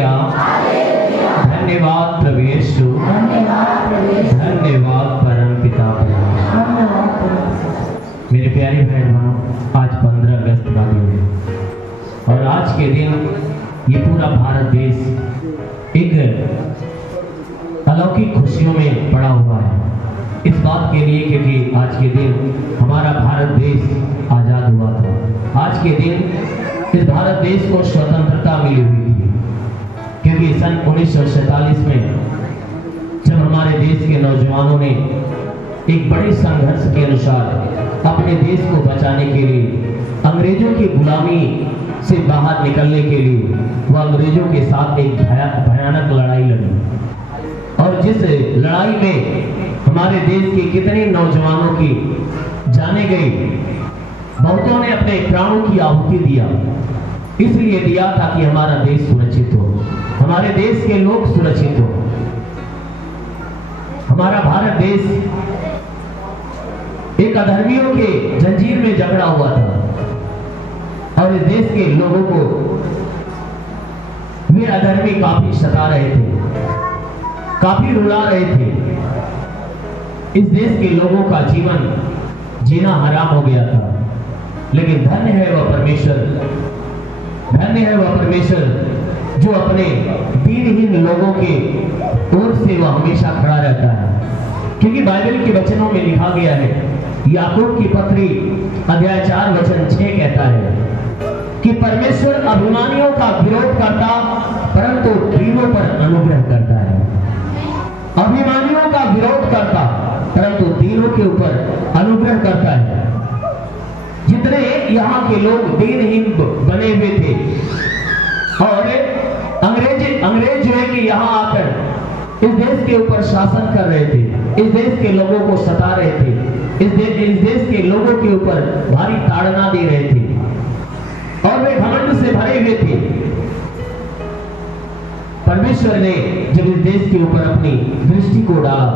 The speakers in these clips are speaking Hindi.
हालेलुया। धन्यवाद प्रभु यीशु, धन्यवाद परम पिता परमेश्वर। मेरे प्यारे भाई बहनों, आज 15 अगस्त का दिन है और आज के दिन ये पूरा भारत देश एक अलौकिक खुशियों में पड़ा हुआ है। इस बात के लिए क्योंकि आज के दिन हमारा भारत देश आजाद हुआ था। आज के दिन इस भारत देश को स्वतंत्रता मिली हुई थी, क्योंकि सन 1947 में जब हमारे देश के नौजवानों ने एक बड़े संघर्ष के अनुसार अपने देश को बचाने के लिए अंग्रेजों की गुलामी से बाहर निकलने के लिए वह अंग्रेजों के साथ एक भयानक लड़ाई लड़ी, और जिस लड़ाई में हमारे देश के कितने नौजवानों की जाने गई, बहुतों ने अपने प्राणों की आहुति दिया। इसलिए दिया ताकि हमारा देश सुरक्षित हो, हमारे देश के लोग सुरक्षित हो। हमारा भारत देश एक अधर्मियों के जंजीर में जकड़ा हुआ था और इस देश के लोगों को वे अधर्मी काफी सता रहे थे, काफी रुला रहे थे। इस देश के लोगों का जीवन जीना हराम हो गया था। लेकिन धन्य है वह परमेश्वर, धन्य है वह परमेश्वर जो अपने दीनहीन लोगों के ओर से वह हमेशा खड़ा रहता है। क्योंकि बाइबल के वचनों में लिखा गया है, याकूब की पत्री अध्याय 4 वचन 6 कहता है कि परमेश्वर अभिमानियों का विरोध करता परंतु दीनों पर अनुग्रह करता है। अभिमानियों का विरोध करता परंतु दीनों के ऊपर अनुग्रह करता है। जितने यहाँ के लोग दीनहीन बने हुए थे और अंग्रेज जो है कि यहाँ आकर इस देश के ऊपर शासन कर रहे थे, इस देश के लोगों को सता रहे थे, इस देश के लोगों के ऊपर भारी ताड़ना दे रहे थे और वे घमंड से भरे हुए थे। परमेश्वर ने जब इस देश के ऊपर अपनी दृष्टि को डाला,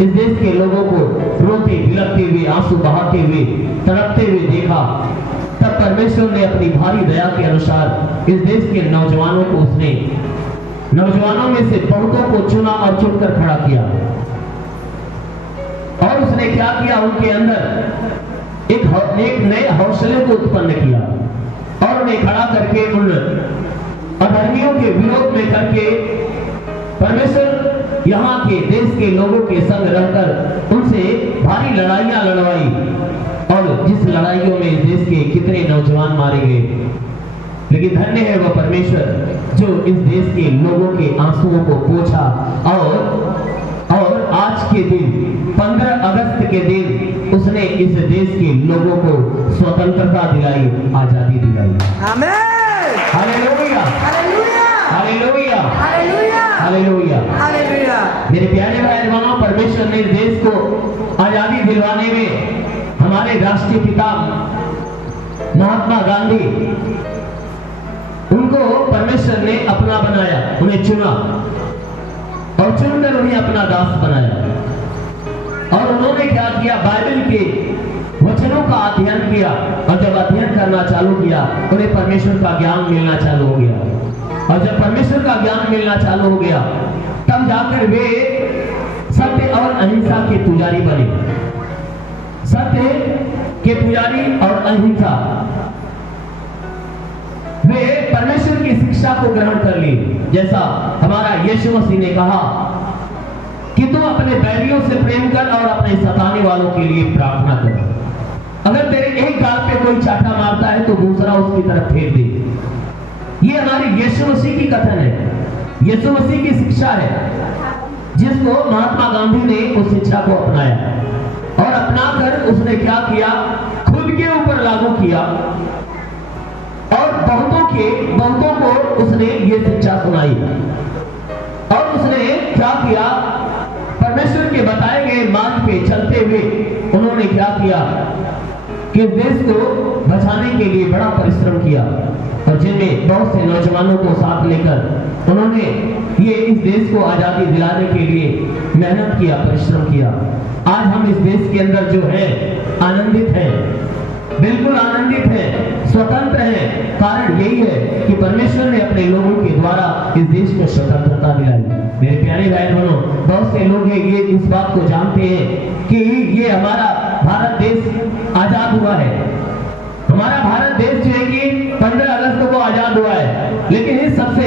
इस देश के लोगों को रोते बिलखते हुए, आंसू बहाते हुए, तड़पते हुए देखा, तब परमेश्वर ने अपनी भारी दया के अनुसार इस देश के नौजवानों को नौजवानों में से बहुतों को चुना और चुनकर खड़ा किया। और उसने क्या किया, उनके अंदर एक नए हौसले को उत्पन्न किया और उन्हें खड़ा करके उन अधर्मियों के विरोध में करके परमेश्वर यहाँ के देश के लोगों के संग रहकर उनसे भारी लड़ाइयां लड़वाई, और जिस लड़ाइयों में देश के कितने नौजवान मारे गए। लेकिन धन्य है वह परमेश्वर जो इस देश के लोगों के आंसुओं को पोंछा और आज के दिन 15 अगस्त के दिन उसने इस देश के लोगों को स्वतंत्रता दिलाई, आजादी दिलाई। आमीन। Hallelujah, hallelujah, hallelujah, hallelujah, hallelujah, hallelujah. मेरे प्यारे भाई बहनों, परमेश्वर ने देश को आजादी दिलवाने में हमारे राष्ट्रीय पिता महात्मा गांधी, उनको परमेश्वर ने अपना बनाया, उन्हें चुना और चुनकर उन्हें अपना दास बनाया। और उन्होंने क्या किया, बाइबल के वचनों का अध्ययन किया, और जब अध्ययन करना चालू किया उन्हें परमेश्वर का ज्ञान मिलना चालू हो गया। और जब परमेश्वर का ज्ञान मिलना चालू हो गया तब जाकर वे सत्य और अहिंसा के पुजारी बने। सत्य के पुजारी और अहिंसा, वे परमेश्वर की शिक्षा को ग्रहण कर ली। जैसा हमारा यीशु मसीह ने कहा कि तुम अपने बैरियों से प्रेम कर और अपने सताने वालों के लिए प्रार्थना कर। अगर तेरे एक गाल पे कोई चाटा मारता है तो दूसरा उसकी तरफ फेर दे। ये हमारी यीशु मसीह की कथन है, यीशु मसीह की शिक्षा है, जिसको महात्मा गांधी ने उस शिक्षा को अपनाया और अपनाकर उसने क्या किया, खुद के ऊपर लागू किया और बहुतों को उसने ये शिक्षा सुनाई। और उसने क्या किया, परमेश्वर के बताए गए मार्ग पे चलते हुए उन्होंने क्या किया कि देश को बचाने के लिए बड़ा परिश्रम किया, और जिनमें बहुत से नौजवानों को साथ लेकर उन्होंने ये इस देश को आजादी दिलाने के लिए मेहनत किया, परिश्रम किया। आज हम इस देश के अंदर जो है आनंदित हैं, बिल्कुल आनंदित हैं, स्वतंत्र हैं। कारण यही है कि परमेश्वर ने अपने लोगों के द्वारा इस देश को स्वतंत्रता दिलाई। मेरे प्यारे भाई बहनों, बहुत से लोग हैं ये इस बात को जानते हैं कि ये हमारा भारत देश आजाद हुआ है। हमारा भारत देश जो है कि 15 अगस्त को आजाद हुआ है, लेकिन इस सबसे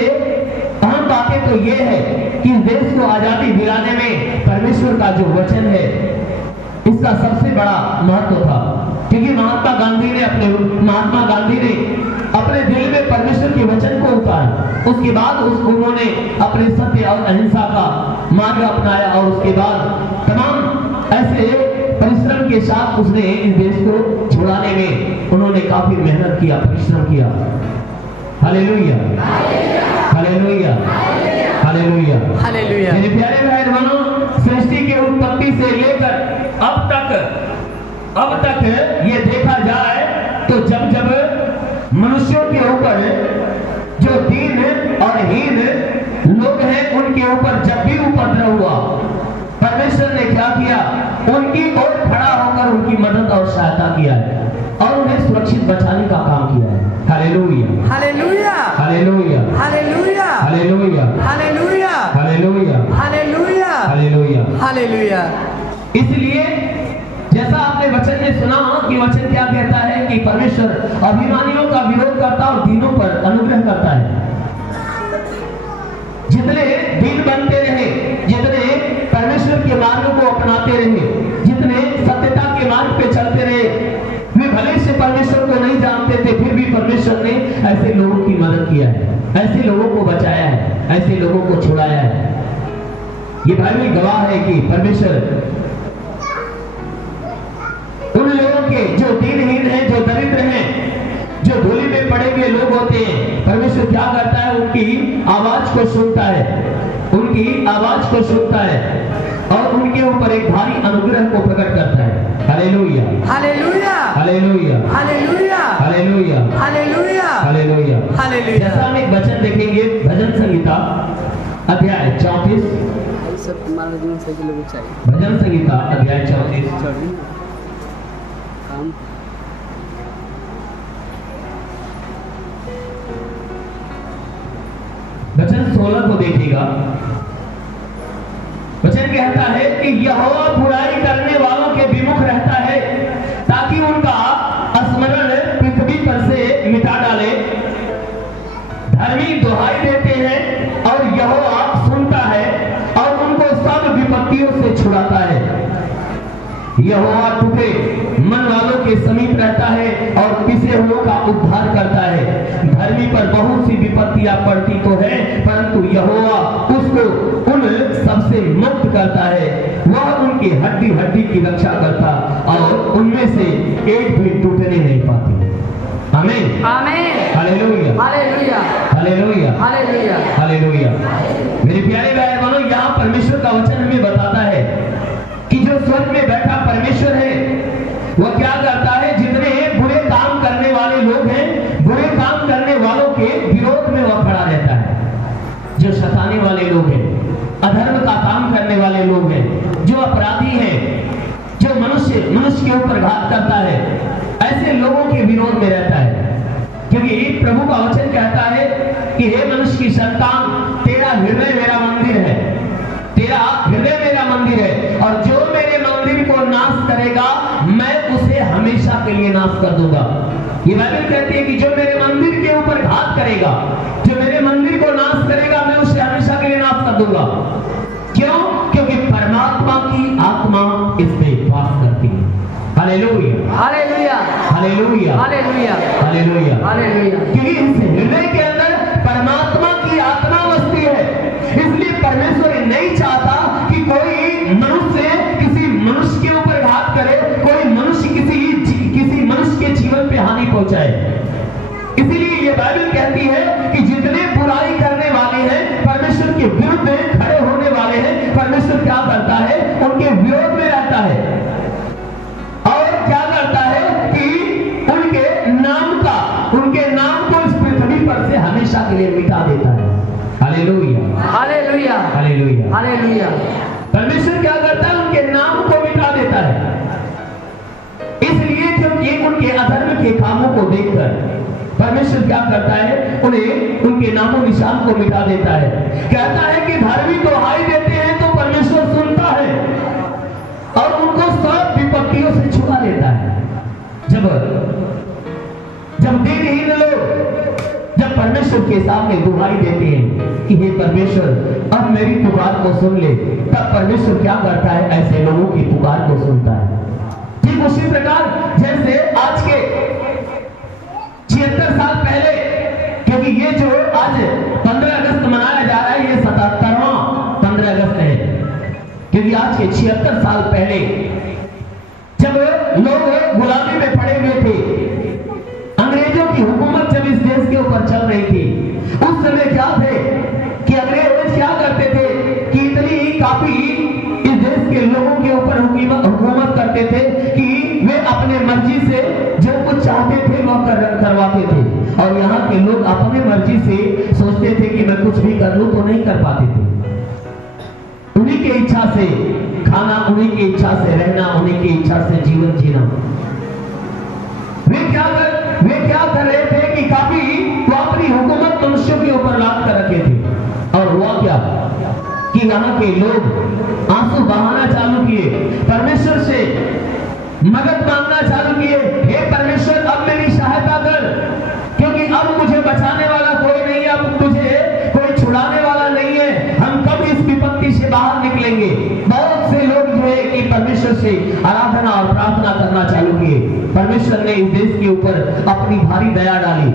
अहम बातें तो ये है कि इस देश को आजादी दिलाने में परमेश्वर का जो वचन है इसका सबसे बड़ा महत्व था। क्योंकि महात्मा गांधी ने अपने दिल में परमेश्वर के वचन को उतारा, उसके बाद उन्होंने अपने सत्य और अहिंसा का मार्ग अपनाया और उसके बाद तमाम ऐसे परिश्रम के साथ उसने इस देश को छुड़ाने में उन्होंने काफी मेहनत किया, परिश्रम किया। Hallelujah, hallelujah, hallelujah, hallelujah. मेरे प्यारे भाई बहनों, सृष्टि के उत्पत्ति से लेकर अब तक ये देखा जाए तो जब मनुष्यों के ऊपर जो दीन और हीन लोग हैं उनके ऊपर जब भी उपद्रव हुआ, परमेश्वर ने क्या किया? उनकी ओर खड़ा होकर उनकी मदद और सहायता किया है और उन्हें सुरक्षित बचाने का काम किया है। हालेलुया, hallelujah, hallelujah, hallelujah, hallelujah, hallelujah, hallelujah, hallelujah, hallelujah, hallelujah. इसलिए जैसा आपने वचन में सुना कि वचन क्या कहता है कि परमेश्वर अभिमानियों का विरोध करता और दीनों पर अनुग्रह करता है। जितने दीन बनते रहे, जितने परमेश्वर के मार्ग को अपनाते रहे, जितने सत्यता के मार्ग पे चलते रहे, वे भले से परमेश्वर को नहीं जानते थे, फिर भी परमेश्वर ने ऐसे लोगों की मदद किया है, ऐसे लोगों को बचाया है, ऐसे लोगों को छुड़ाया है। ये बाइबल गवाह है कि परमेश्वर उन लोगों के जो दीनहीन हैं, जो दरिद्र हैं, जो धूली में पड़े हुए लोग होते हैं, परमेश्वर क्या करता है? उनकी आवाज को सुनता है, उनकी आवाज को सुनता है और उनके ऊपर एक भारी अनुग्रह को प्रकट करता है। हालेलुया, hallelujah, hallelujah, hallelujah, hallelujah, hallelujah, hallelujah, hallelujah. जैसा हम एक वचन देखेंगे भजन संहिता अध्याय 34, भजन संहिता अध्याय 34 वचन 16 को देखिएगा। वचन कहता है कि यहोवा बुराई करने वालों के विमुख रहता है ताकि उनका स्मरण पृथ्वी पर से मिटा डाले। धर्मी दुहाई देते हैं और यहोवा सुनता है और उनको सब विपत्तियों से छुड़ाता है। यहोवा टूटे मन वालों के समीप रहता है और पिसे हुओं का उद्धार करता है। धर्मी पर बहुत सी विपत्तियां पड़ती तो है, परंतु यहोवा उसको उन सबसे मुक्त करता है। वह उनकी हड्डी हड्डी की रक्षा करता और उनमें से एक भी टूटने नहीं पाती। आमीन, आमीन, hallelujah, hallelujah, hallelujah, hallelujah, hallelujah. मेरे प्यारे भाई बहनों, यहाँ परमेश्वर का वचन हमें बताता है कि जो स्वर्ग में बैठा परमेश्वर है वह क्या करता है? जितने बुरे काम करने वाले लोग हैं, बुरे काम करने वालों के विरोध में वह खड़ा रहता है। जो सताने वाले लोग हैं, अधर्म का काम करने वाले लोग हैं, जो अपराधी हैं, जो मनुष्य के ऊपर घात करता है, ऐसे लोगों के विरोध में रहता है। क्योंकि प्रभु का वचन कहता है कि हे मनुष्य की संतान, तेरा हृदय मेरा मंदिर है, तेरा हृदय मेरा मंदिर है और जो मेरे मंदिर को नाश करेगा मैं उसे हमेशा के लिए नाश कर दूंगा। ये बाइबल कहती है कि जो मेरे मंदिर के ऊपर घात करेगा, जो मेरे मंदिर को नाश करेगा, मैं उसे हमेशा के लिए नाश कर दूंगा। क्यों? क्योंकि परमात्मा की आत्मा इसमें वास करती है। हालेलुया, hallelujah, hallelujah, hallelujah, hallelujah, hallelujah. क्योंकि इस हृदय के अंदर परमात्मा की आत्मा बसती है, इसलिए परमेश्वर नहीं चाहता कि कोई मनुष्य किसी मनुष्य के ऊपर घात करे, कोई मनुष्य किसी मनुष्य के जीवन पे हानि पहुंचाए। इसीलिए ये बाइबल कहती है कि जितने बुराई करने वाले हैं, परमेश्वर के विरुद्ध खड़े होने वाले हैं, परमेश्वर क्या करता है? उनके विरोध में रहता है और क्या करता है कि उनके नाम को इस पृथ्वी पर से हमेशा के लिए मिटा देता है। हालेलुया, हालेलुया, हालेलुया, हालेलुया। परमेश्वर क्या करता है? उनके नाम को मिटा देता है। इसलिए क्योंकि उनके अधर्म के कामों को देखकर परमेश्वर क्या करता है, उन्हें उनके नामों निशान को मिटा देता है। कहता है कि धार्मिक दुहाई देते हैं तो परमेश्वर सुनता है और उनको सब विपत्तियों से छुड़ा लेता है। जब दिनहीन लोग जब परमेश्वर के सामने दुहाई देते हैं कि हे परमेश्वर अब मेरी पुकार को सुन ले, तब परमेश्वर क्या करता है, ऐसे लोगों की पुकार को सुनता है। ठीक उसी प्रकार जैसे आज के 76 साल पहले, क्योंकि ये जो आज 15 अगस्त मनाया जा रहा है ये 77वां 15 अगस्त है, क्योंकि आज के 76 साल पहले जब लोग गुलामी में पड़े हुए थे, अंग्रेजों की हुकूमत जब इस देश के ऊपर चल रही थी, उस समय क्या थे कि अंग्रेज क्या करते थे कि इतनी काफी इस देश के लोगों के ऊपर हुकूमत करते थे कि वे अपने मर्जी से जो कुछ चाहते थे वह करवाते थे, और यहाँ के लोग अपने मर्जी से सोचते थे कि मैं कुछ भी कर लूं तो नहीं कर पाते थे। उन्हीं की इच्छा से खाना, उन्हीं की इच्छा से रहना, उन्हीं की इच्छा से जीवन जीना। वे क्या कर रहे थे कि काफी वो अपनी हुकूमत मनुष्यों के ऊपर लाद कर रखे थे। और हुआ क्या कि यहाँ के लोग आंसू बहाना चालू किए, परमेश्वर से मदद मांगना चालू किए, हे परमेश्वर अब मेरी सहायता कर, क्योंकि अब मुझे बचाने वाला कोई नहीं है, अब मुझे कोई छुड़ाने वाला नहीं है, हम कब इस विपत्ति से बाहर निकलेंगे। बहुत से लोग जो है कि परमेश्वर से आराधना और प्रार्थना करना चालू किए। परमेश्वर ने इस देश के ऊपर अपनी भारी दया डाली,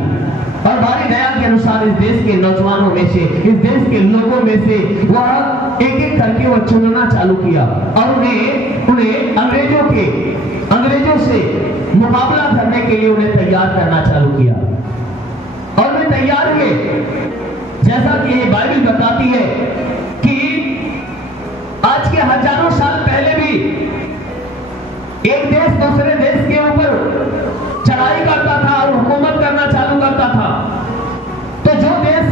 और भारी दया के अनुसार इस देश के नौजवानों में से, इस देश के लोगों में से वह एक एक करके वह चुनना चालू किया, और उन्हें अंग्रेजों से मुकाबला करने के लिए उन्हें तैयार करना चालू किया। और वे तैयार हुए, जैसा कि ये बाइबल बताती है कि आज के हजारों साल पहले भी एक देश दूसरे देश के ऊपर चढ़ाई करता था और हुकूमत करना चालू करता था, तो जो देश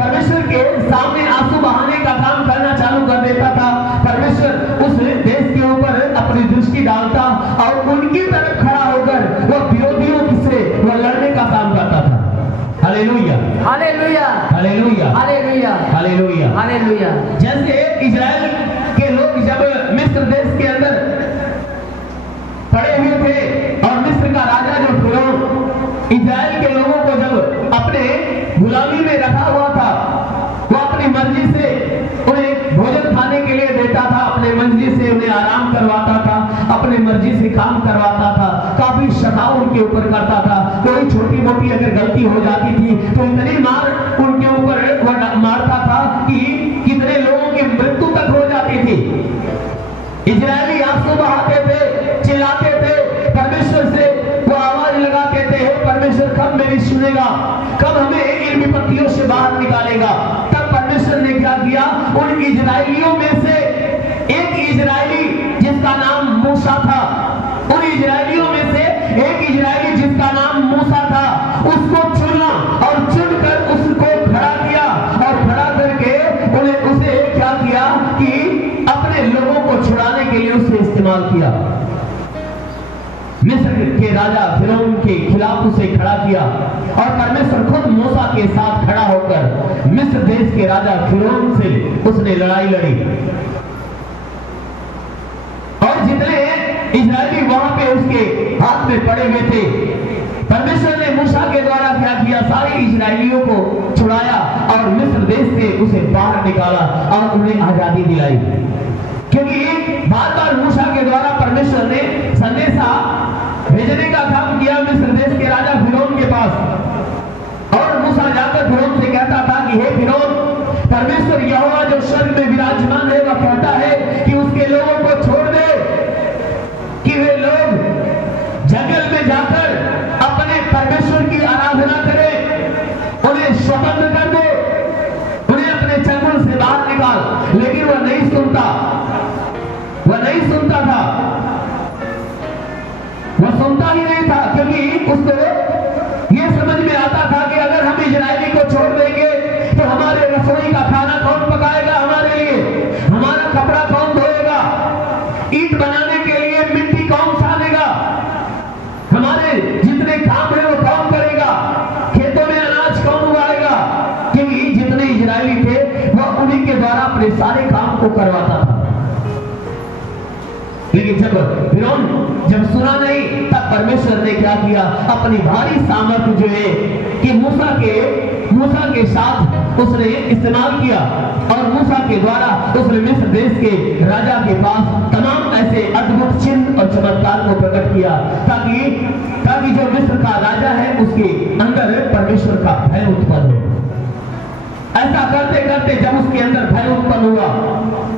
परमेश्वर के सामने आंसू बहाने का काम करना चालू कर देता था, परमेश्वर उस देश के ऊपर अपनी दृष्टि डालता और उनकी तरफ खड़ा होकर वह विरोधियों से वह लड़ने का काम करता था। Hallelujah, hallelujah, hallelujah, hallelujah, hallelujah, hallelujah. जैसे इजराइल के लोग जब मिस्र देश के अंदर पड़े हुए थे, और मिस्र का राजा जो फिरौन इजराइल के लोगों को जब अपने गुलामी में रखा हुआ था, वो अपनी मर्जी से उन्हें भोजन खाने के लिए देता था, अपने मर्जी से उन्हें आराम करवाता था, अपने मर्जी से काम करवाता था, काफी सताव उनके ऊपर करता था। कोई छोटी मोटी अगर गलती हो जाती थी तो इतनी मार उनके ऊपर मारता था कि कितने लोगों की मृत्यु तक हो जाती थी। इजरायली आंसू बहाते थे, चिल्लाते थे परमेश्वर से, वो आवाज लगाते थे, हे परमेश्वर कब मेरी सुनेगा, कब हमें इन विपत्तियों से बाहर निकालेगा। तब परमेश्वर ने क्या किया, उन इजरायलियों में से एक इजरायली जिसका नाम मूसा था, उन इजरायलियों में से एक इजरायली जिसका नाम मूसा था, उसको चुना और चुनकर उसको खड़ा किया, और खड़ा करके उसे क्या किया कि अपने लोगों को छुड़ाने के लिए उसे इस्तेमाल किया। मिस्र के राजा फिरौन के खिलाफ उसे खड़ा किया, और परमेश्वर खुद मूसा के साथ खड़ा होकर मिस्र देश के राजा फिरौन से उसने लड़ाई लड़ी। और जितने इजरायली वहां पे उसके हाथ में पड़े हुए थे, परमेश्वर ने मूसा के द्वारा क्या किया, सारे इजरायलियों को छुड़ाया और मिस्र देश से उसे बाहर निकाला और उन्हें आजादी दिलाई। क्योंकि बार बार मूसा के द्वारा परमेश्वर ने संदेशा भेजने का काम किया मिस्र देश के राजा फिरौन के पास, और मूसा जाकर फिरौन से कहता था कि हे फिरौन, परमेश्वर यहोवा जो स्वर्ग में विराजमान है वह कहता है कि उसके लोगों को छोड़ दे, कि वे लोग जंगल में जाकर अपने परमेश्वर की आराधना करें, उन्हें स्वतंत्र कर दे, उन्हें अपने चंगुल से बाहर निकाल। लेकिन वह नहीं सुनता, वह नहीं सुनता था, वह सुनता ही नहीं था, क्योंकि उसको यह समझ में आता था कि अगर हम इजरायली को छोड़ देंगे तो हमारे रसोई का खाना कौन पकाएगा हमारे लिए, हमारा कपड़ा कौन धोएगा, ईंट बनाने के लिए मिट्टी कौन छानेगा। इजरायली थे वह उन्हीं के द्वारा अपने सारे काम को करवाता था। लेकिन जब फिरौन जब सुना नहीं, तब परमेश्वर ने क्या किया, अपनी भारी सामर्थ्य जो है कि मूसा के साथ उसने इस्तेमाल किया और मूसा के द्वारा उसने मिस्र देश के राजा के पास तमाम ऐसे अद्भुत चिन्ह और चमत्कार को प्रकट किया ताकि जो मिस्र का राजा है उसके अंदर परमेश्वर का भय उत्पन्न हो। ऐसा करते करते जब उसके अंदर भय उत्पन्न हुआ,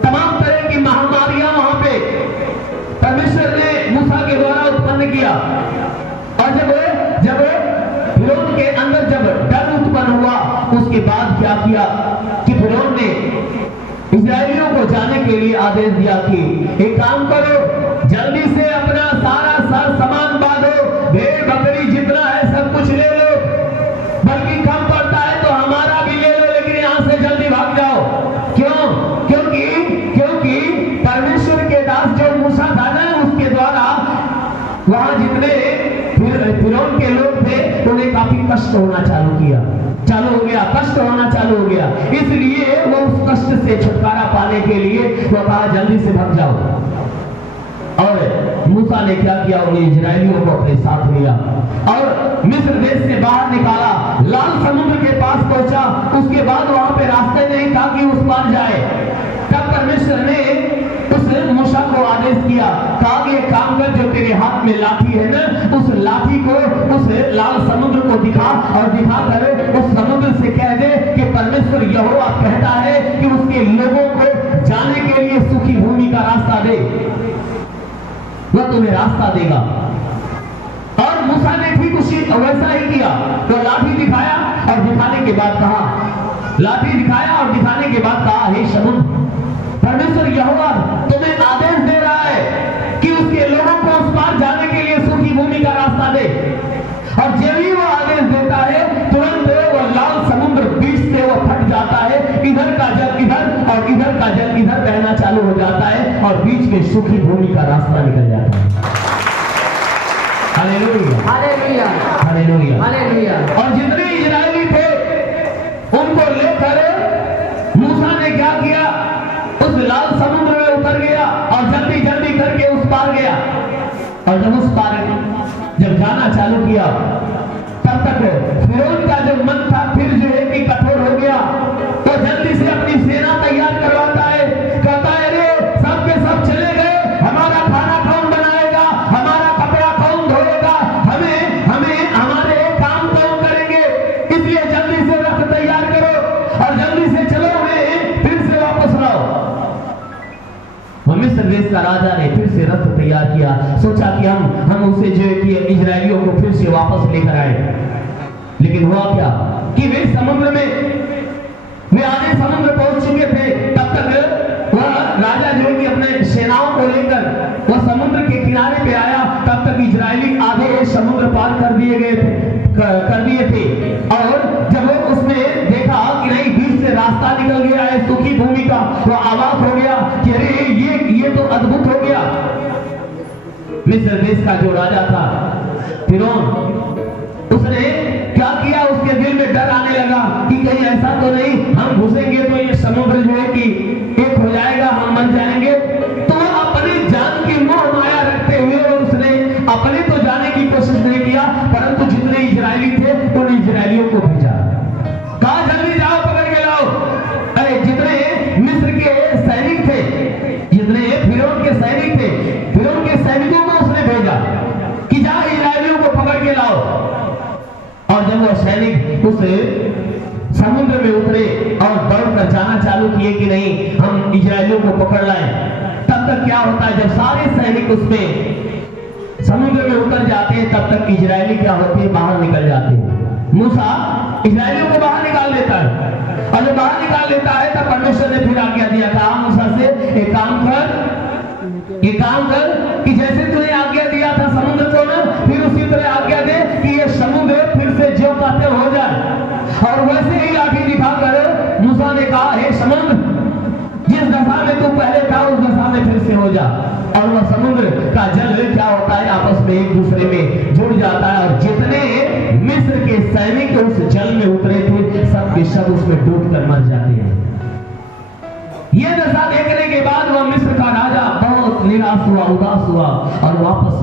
तमाम तरह की महामारियां वहां पे परमेश्वर ने मूसा के द्वारा उत्पन्न किया। और जब फिरौन के अंदर जब डर उत्पन्न हुआ, उसके बाद क्या किया कि फिरौन ने इस्राएलियों को जाने के लिए आदेश दिया कि एक काम करो, जल्दी से अपना सारा सामान बांधो, भेड़ बकरी जितना है सब कुछ ले लो, बल्कि कम पड़ता है तो हमारा भी ले लो, लेकिन यहां से जल्दी भाग जाओ। क्योंकि परमेश्वर के दास जो मूसा था ना, उसके द्वारा वहां जितने फिरौन के लोग थे उन्हें काफी कष्ट होना चालू हो गया। इसलिए वो उस कष्ट से छुटकारा पाने के लिए वो कहा जल्दी से भाग जाओ। और मूसा ने क्या किया, उन्हें इजरायलियों को अपने साथ लिया और मिस्र देश से बाहर निकाला, लाल समुद्र के पास पहुंचा। उसके बाद वहां पे रास्ते नहीं था कि उस पार जाए। तब परमेश्वर ने उस मूसा को आदेश किया, कहा कि एक काम कर, जो तेरे हाथ में लाठी है ना, उस लाठी को उस लाल समुद्र को दिखा और दिखाकर उस समुद्र से कह दे कि परमेश्वर यहोवा कहता है कि उसके लोगों को जाने के लिए सूखी भूमि का रास्ता दे, वह तुम्हें रास्ता देगा। और मूसा ने ठीक उसी वैसा ही किया। तो लाठी दिखाया और दिखाने के बाद कहा, हे समुद्र, परमेश्वर यहोवा तुम्हें आदेश दे रहा है कि उसके लोगों को उस पार जाने के लिए सूखी भूमि का रास्ता दे। और जब ही वो आदेश देता है, तुरंत वो लाल समुद्र बीच से वो फट जाता है, इधर का जल इधर और इधर का जल इधर बहना चालू हो जाता है और बीच में सूखी भूमि का रास्ता निकल जाता है। हालेलुया, हालेलुया, हालेलुया, हालेलुया। और जितने इजरायली थे उनको लेकर मूसा ने क्या किया, उस लाल समुद्र में उतर गया और जल्दी जल्दी करके उस पार गया। और जब उस पार जब जाना चालू किया, तब तक फिरौन का जो मन था फिर जो है कि कठोर हो गया। तो जल्दी से अपनी सेना तैयार करवाता है, कहता है अरे सब के सब चले गए, हमारा खाना कौन बनाएगा, हमारा कपड़ा कौन धोएगा, हमें हमारे काम कौन करेंगे, इसलिए जल्दी से रथ तैयार करो और जल्दी से चलो, हमें फिर से वापस लाओ। मिस्र देश का राजा ने फिर से रथ तैयार किया, सोचा कि हम उसे जो है कि इजरायलियों को फिर से वापस लेकर आए। लेकिन हुआ क्या कि वे आधे समुद्र पहुंच चुके थे। तब तक वह राजा जो है कि अपने सेनाओं को लेकर वह समुद्र के किनारे पे आया। तब तक इजरायली आधे समुद्र पार कर दिए थे। और जब उसने देखा कि नहीं, बीच से रास्ता निकल गया है सूखी भूमि का, वो आवाज हो गया कि अरे ये तो अद्भुत हो गया। मिस्र देश का जो राजा था फिरौन, उसने क्या किया, उसके दिल में डर आने लगा कि कहीं ऐसा तो नहीं हम घुसेंगे तो ये समुद्र जो है कि एक हो जाएगा, हम मर जाएंगे। तो अपनी जान की मोह माया रखते हुए उसने अपने तो जाने की कोशिश नहीं किया, परंतु जितने इजरायली थे उन इजरायलियों को भेजा, कहा जल्दी जाओ पकड़ के लाओ। अरे जितने मिस्र के सैनिक थे, जितने फिरौन के सैनिक थे, फिरौन के सैनिकों को उसने भेजा कि जा इजरायलियों को पकड़ के लाओ। और जब वो सैनिक उस समुद्र में उतरे और दौड़कर जाना चालू किए कि नहीं हम इजरायलियों को पकड़ लाएं, तब तक क्या होता है, जब सारे सैनिक उसमें समुद्र में उतर जाते हैं, तब तक इजरायली क्या होते हैं, बाहर निकल जाते हैं। मूसा इजरायलियों को बाहर निकाल देता है। और जब बाहर निकाल देता है तब परमेश्वर ने फिर आज्ञा दिया था मूसा से, एक काम कर कि जैसे तूने आज्ञा दिया था समुद्र को ना, फिर उसी तरह आज्ञा दे कि ये समुद्र फिर से ज्यों का त्यों हो जाए। और वैसे ही लाठी दिखाकर मूसा ने कहा, हे समुद्र, जिस दशा में तू पहले था उस दशा में फिर से हो जा। और वह समुद्र का जल क्या होता है, आपस में एक दूसरे में जुड़ जाता है। और जितने मिस्र के सैनिक उस जल में उतरे थे, सब के सब उसमें डूबकर मर जाते हैं। यह दशा देखने के बाद वह मिस्र का राजा बहुत निराश हुआ, उदास हुआ और वापस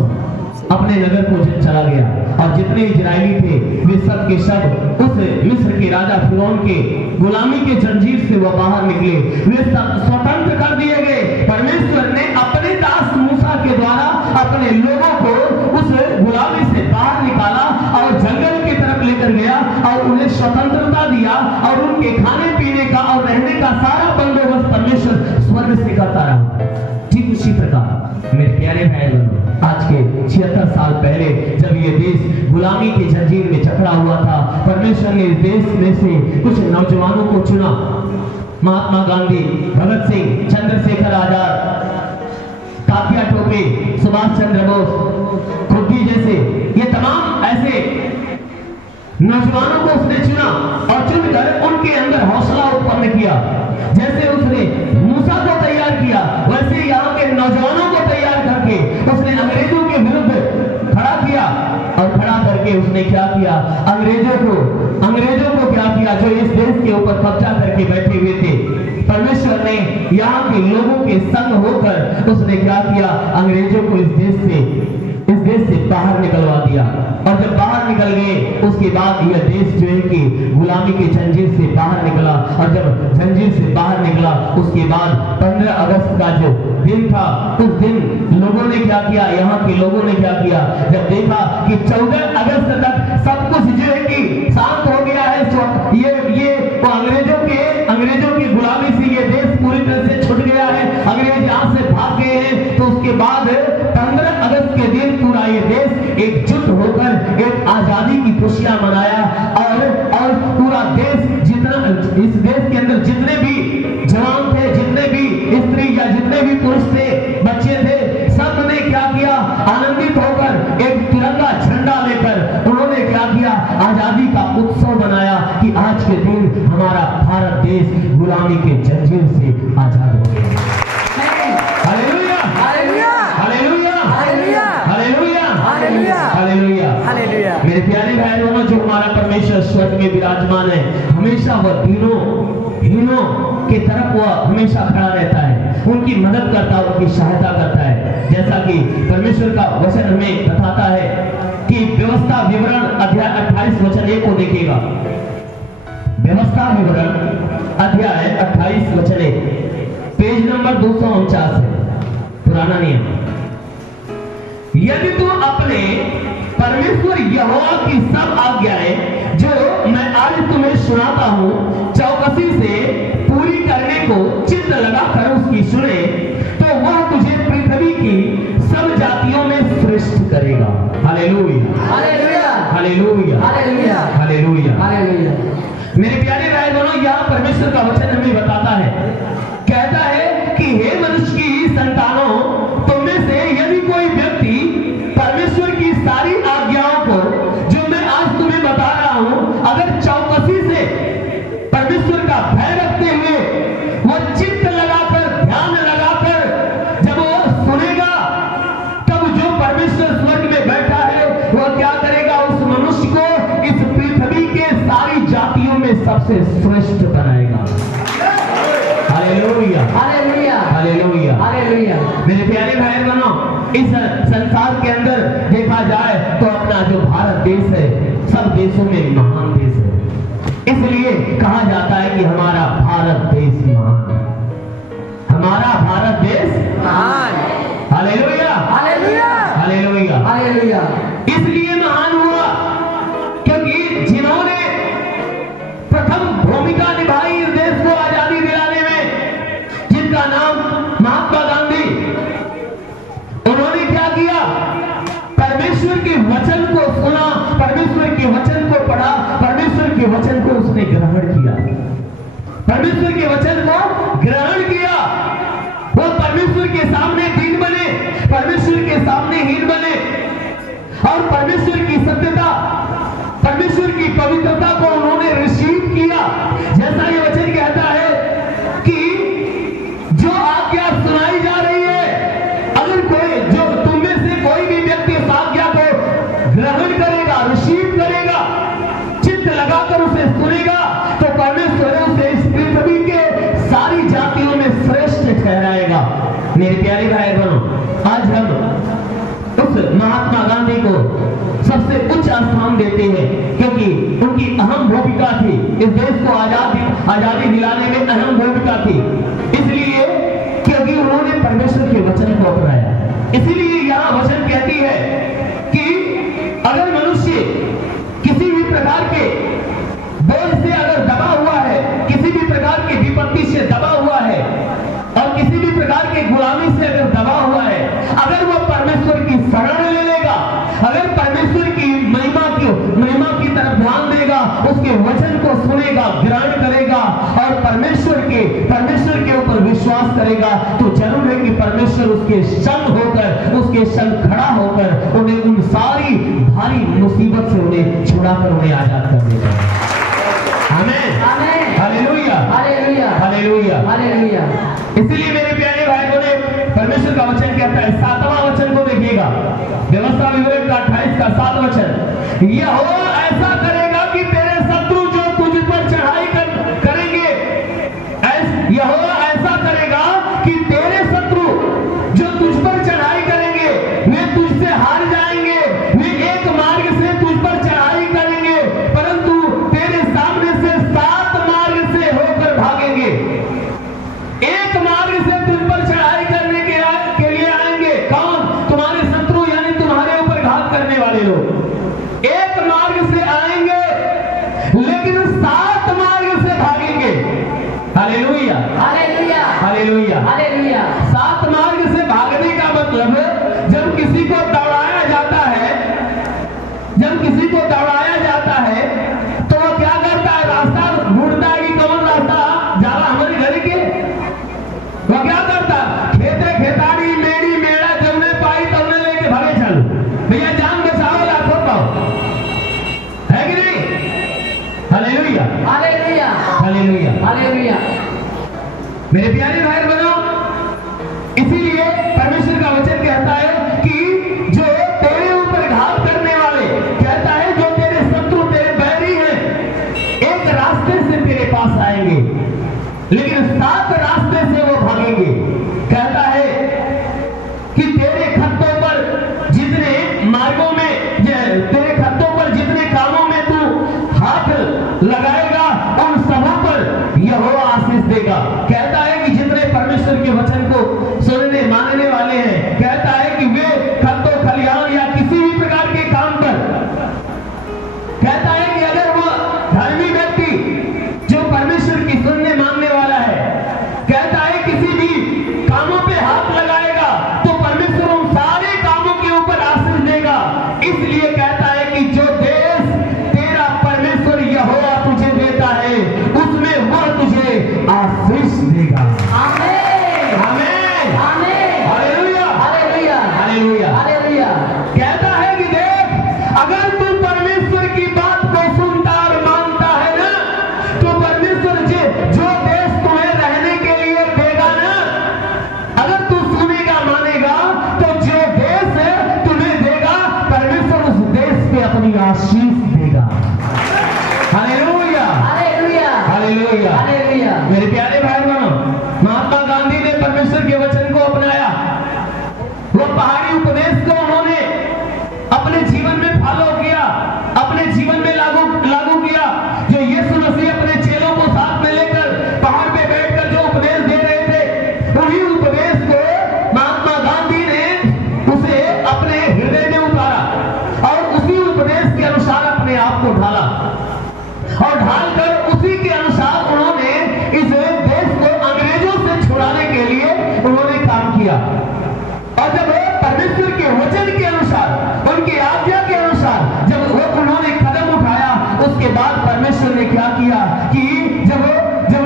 अपने नगर को चला गया। और जितने इजरायली थे वे सब के सब उस मिस्र के राजा फिरौन के गुलामी के जंजीर से वह बाहर निकले, वे सब स्वतंत्र कर दिए गए। परमेश्वर ने अपने दास मूसा के द्वारा अपने लोगों को उस गुलामी से बाहर निकाला और जंगल की तरफ लेकर गया और उन्हें स्वतंत्रता दिया और उनके खाने पीने का और रहने का सारा बंदोबस्त परमेश्वर स्वर्ग से करता रहा। ठीक उसी प्रकार मेरे प्यारे भाई बहनों, आज के 76 साल पहले जब ये देश गुलामी के जंजीर में जकड़ा हुआ था, परमेश्वर ने इस देश में से कुछ नौजवानों को चुना। महात्मा गांधी, भगत सिंह, चंद्रशेखर आजाद, तात्या टोपे, सुभाष चंद्र बोस, खुदी जैसे ये तमाम ऐसे नौजवानों को उसने चुना और चुनकर उनके अंदर हौसला उत्पन्न किया। जैसे उसने मूसा को तैयार किया, वैसे यहाँ के नौजवानों को तैयार करके उसने अंग्रेजों के विरुद्ध खड़ा किया। और खड़ा करके उसने क्या किया, अंग्रेजों को क्या किया, जो इस देश के ऊपर कब्जा करके बैठे हुए थे। परमेश्वर ने यहाँ के लोगों के संग होकर उसने क्या किया, अंग्रेजों को इस देश से बाहर निकलवा दिया। और जब बाहर निकल गए उसके बाद यह देश जो है कि गुलामी के जंजीर से बाहर निकला। और जब जंजीर से बाहर निकला उसके बाद 15 अगस्त का जो दिन था, उस दिन लोगों ने क्या किया, यहाँ के लोगों ने क्या किया, जब देखा कि 14 अगस्त तक सब कुछ जो है कि शांत हो गया है, ये तो अंग्रेजों की गुलामी से ये देश पूरी तरह से छूट गया है, अंग्रेज यहाँ से भाग गए हैं। तो उसके बाद 15 अगस्त के दिन पूरा ये देश एकजुट होकर एक आजादी की खुशियां मनाया। और पूरा देश, जितना इस देश के अंदर जितने भी जवान थे, जितने भी स्त्री या जितने भी पुरुष थे, बच्चे थे, सब ने क्या किया, आनंदित होकर एक तिरंगा झंडा लेकर उन्होंने क्या किया, आजादी का उत्सव मनाया कि आज के दिन हमारा भारत देश गुलामी के जंजीर से आजाद हो गया। Hallelujah, hallelujah, hallelujah, hallelujah, hallelujah, hallelujah, hallelujah. मेरे प्यारे भाई बहनों, जो हमारा परमेश्वर स्वर्ग में विराजमान है, हमेशा वह हीनों के तरफ वह हमेशा खड़ा रहता है, उनकी मदद करता है, उनकी सहायता करता है। जैसा कि परमेश्वर का वचन हमें बताता है कि व्यवस्था विवरण अध्याय 28 वचन 1 को देखिएगा। व्यवस्था विवरण अध्याय 28 वचन 1, पेज नंबर 249 है, पुराना नियम। यदि तू अपने परमेश्वर यहोवा की सब आज्ञाएं जो मैं आज तुम्हें सुनाता हूं चौकसी से पूरी करने को चित्त लगाकर उसकी सुने, तो वह तुझे पृथ्वी की सब जातियों में श्रेष्ठ करेगा। Hallelujah, hallelujah, hallelujah, hallelujah, hallelujah, hallelujah. मेरे प्यारे भाई बहनों, यह परमेश्वर का वचन हमें बताता है, कहता है कि हे मनुष्य की संतानों, तुममें से यदि कोई व्यक्ति परमेश्वर की सारी आज्ञाओं को जो मैं आज तुम्हें बता रहा हूं, अगर चौकसी से परमेश्वर का भय रखते हुए वो चित्त लगाकर, ध्यान लगाकर जब वो सुनेगा, तब जो परमेश्वर स्वर्ग में बैठा है वह क्या करेगा, उस मनुष्य को इस पृथ्वी के सारी जातियों में सबसे श्रेष्ठ बनाएगा। Hallelujah, hallelujah, hallelujah, hallelujah. मेरे प्यारे भाई बहनों, इस संसार के अंदर देखा जाए तो अपना जो भारत देश है सब देशों में महान देश है। इसलिए कहा जाता है कि हमारा भारत देश महान है, हमारा भारत देश महान है। हालेलुया, हालेलुया, हालेलुया, हालेलुया। इसलिए महान हुआ क्योंकि जिन्होंने प्रथम भूमिका निभाई इस देश को आजादी दिलाने में, जिनका नाम महात्मा गांधी, उन्होंने क्या किया, परमेश्वर के वचन को सुना, परमेश्वर के वचन को पढ़ा, परमेश्वर के वचन को उसने ग्रहण किया, परमेश्वर के अहम भूमिका थी, इस देश को आजादी दिलाने में अहम भूमिका थी, इसलिए क्योंकि उन्होंने परमेश्वर के वचन को अपनाया। इसीलिए यहां वचन कहती है कि अगर मनुष्य किसी भी प्रकार के बोझ से अगर दबा हुआ है, किसी भी प्रकार की विपत्ति से दबा हुआ है और किसी भी प्रकार की गुलामी से अगर दबा हुआ है, अगर वह परमेश्वर की शरण ले लेगा, अगर परमेश्वर की महिमा की तरफ ध्यान देगा, उसके वचन को सुनेगा, ग्रहण करेगा और परमेश्वर के ऊपर विश्वास करेगा, तो जरूर है कि परमेश्वर उसके संग होकर, उसके संग खड़ा होकर उन्हें उन सारी भारी मुसीबत से उन्हें छुड़ाकर उन्हें आजाद कर देगा। आमीन, हालेलुया, हालेलुया, हालेलुया, हालेलुया। इसलिए मेरे प्यारे भाइयों ने परमेश्वर का वचन कहता है, 7वां वचन को देखिएगा, व्यवस्था विवरण का 28 का 7 वचन, यहोवा ऐसा करेगा कि तेरे शत्रु जो तुझ पर चढ़ाई करेंगे, यहोवा ऐसा करेगा कि तेरे शत्रु जो तुझ पर चढ़ाई करेंगे वे तुझसे हार जाएंगे, वे एक मार्ग से तुझ पर चढ़ाई करेंगे परंतु तेरे सामने से 7 मार्ग से होकर भागेंगे। एक मार्ग से तुझ पर चढ़ाई करने के लिए आएंगे, कौन? तुम्हारे शत्रु, यानी तुम्हारे ऊपर घात करने वाले लोग एक मार्ग से आएंगे लेकिन 7 मार्ग से भागेंगे। Hallelujah, hallelujah, hallelujah, hallelujah. 7 मार्ग से भागने का मतलब जब किसी को दौड़ाया जाता है, जब किसी को दौड़ाया जाता है तो वो क्या करता है? रास्ता ढूंढता है कि कौन रास्ता जा रहा हमारे घर के। वो क्या करता? खेते खेताड़ी मेरी मेड़ा जमने पाई तमने लेके भागे चलो, भैया जान बचाओ लाखों पाओ, है कि नहीं? Hallelujah, hallelujah, hallelujah, hallelujah. मेरे प्यारे भाई बहनों, इसीलिए परमेश्वर का वचन कहता है कि जो तेरे ऊपर घात करने वाले, कहता है जो तेरे शत्रु, तेरे बैरी हैं, एक रास्ते से तेरे पास आएंगे लेकिन 7 रास्ते से वो भागेंगे। कहता है कि तेरे खत्तों पर जितने मार्गों में, तेरे खत्तों पर जितने कामों में तू हाथ लगाएगा उन सबों पर यहोवा आशीष देगा। कहता है कि जितने परमेश्वर के वचन को सुनने मानने वाले हैं, कहता है कि वे खत्तों खलिहान या किसी भी प्रकार के काम पर, कहता है कि अगर वो धर्मी व्यक्ति जो परमेश्वर की सुनने मानने वाला है, कहता है किसी भी कामों पे हाथ लगाएगा तो परमेश्वर उन सारे कामों के ऊपर आशीष देगा। इसलिए कहता है कि जो देश तेरा परमेश्वर यहोवा तुझे देता है उसमें वह तुझे आशीष देगा। आमीन, आमीन, आमीन, हालेलुया, हालेलुया, हालेलुया, हालेलुया। कहता है कि देख, अगर तू परमेश्वर की बात को सुनता और मानता है ना, तो परमेश्वर जो देश तुम्हें रहने के लिए देगा ना, अगर तू सुनेगा मानेगा तो जो देश तुम्हें देगा परमेश्वर उस देश पे अपनी आशीष देगा। Hallelujah, hallelujah, hallelujah, hallelujah. मेरे प्यारे भाई बहनों, महात्मा गांधी ने परमेश्वर के वचन को अपनाया, वो पहाड़ी उपदेश को उन्होंने अपने जीवन में फॉलो किया, अपने जीवन में लागू किया। जो यीशु मसीह अपने चेलों को साथ में लेकर पहाड़ पे बैठकर जो उपदेश दे रहे थे, उन्हीं उपदेश को महात्मा गांधी ने उसे अपने हृदय में उतारा और उसी उपदेश के अनुसार अपने आप को ढाला और ढालकर उसी के अनुसार उन्होंने इस देश को अंग्रेजों से छुड़ाने के लिए उन्होंने काम किया। और जब परमेश्वर के वचन के अनुसार, उनकी आज्ञा के अनुसार जब वो उन्होंने कदम उठाया, उसके बाद परमेश्वर ने क्या किया कि जब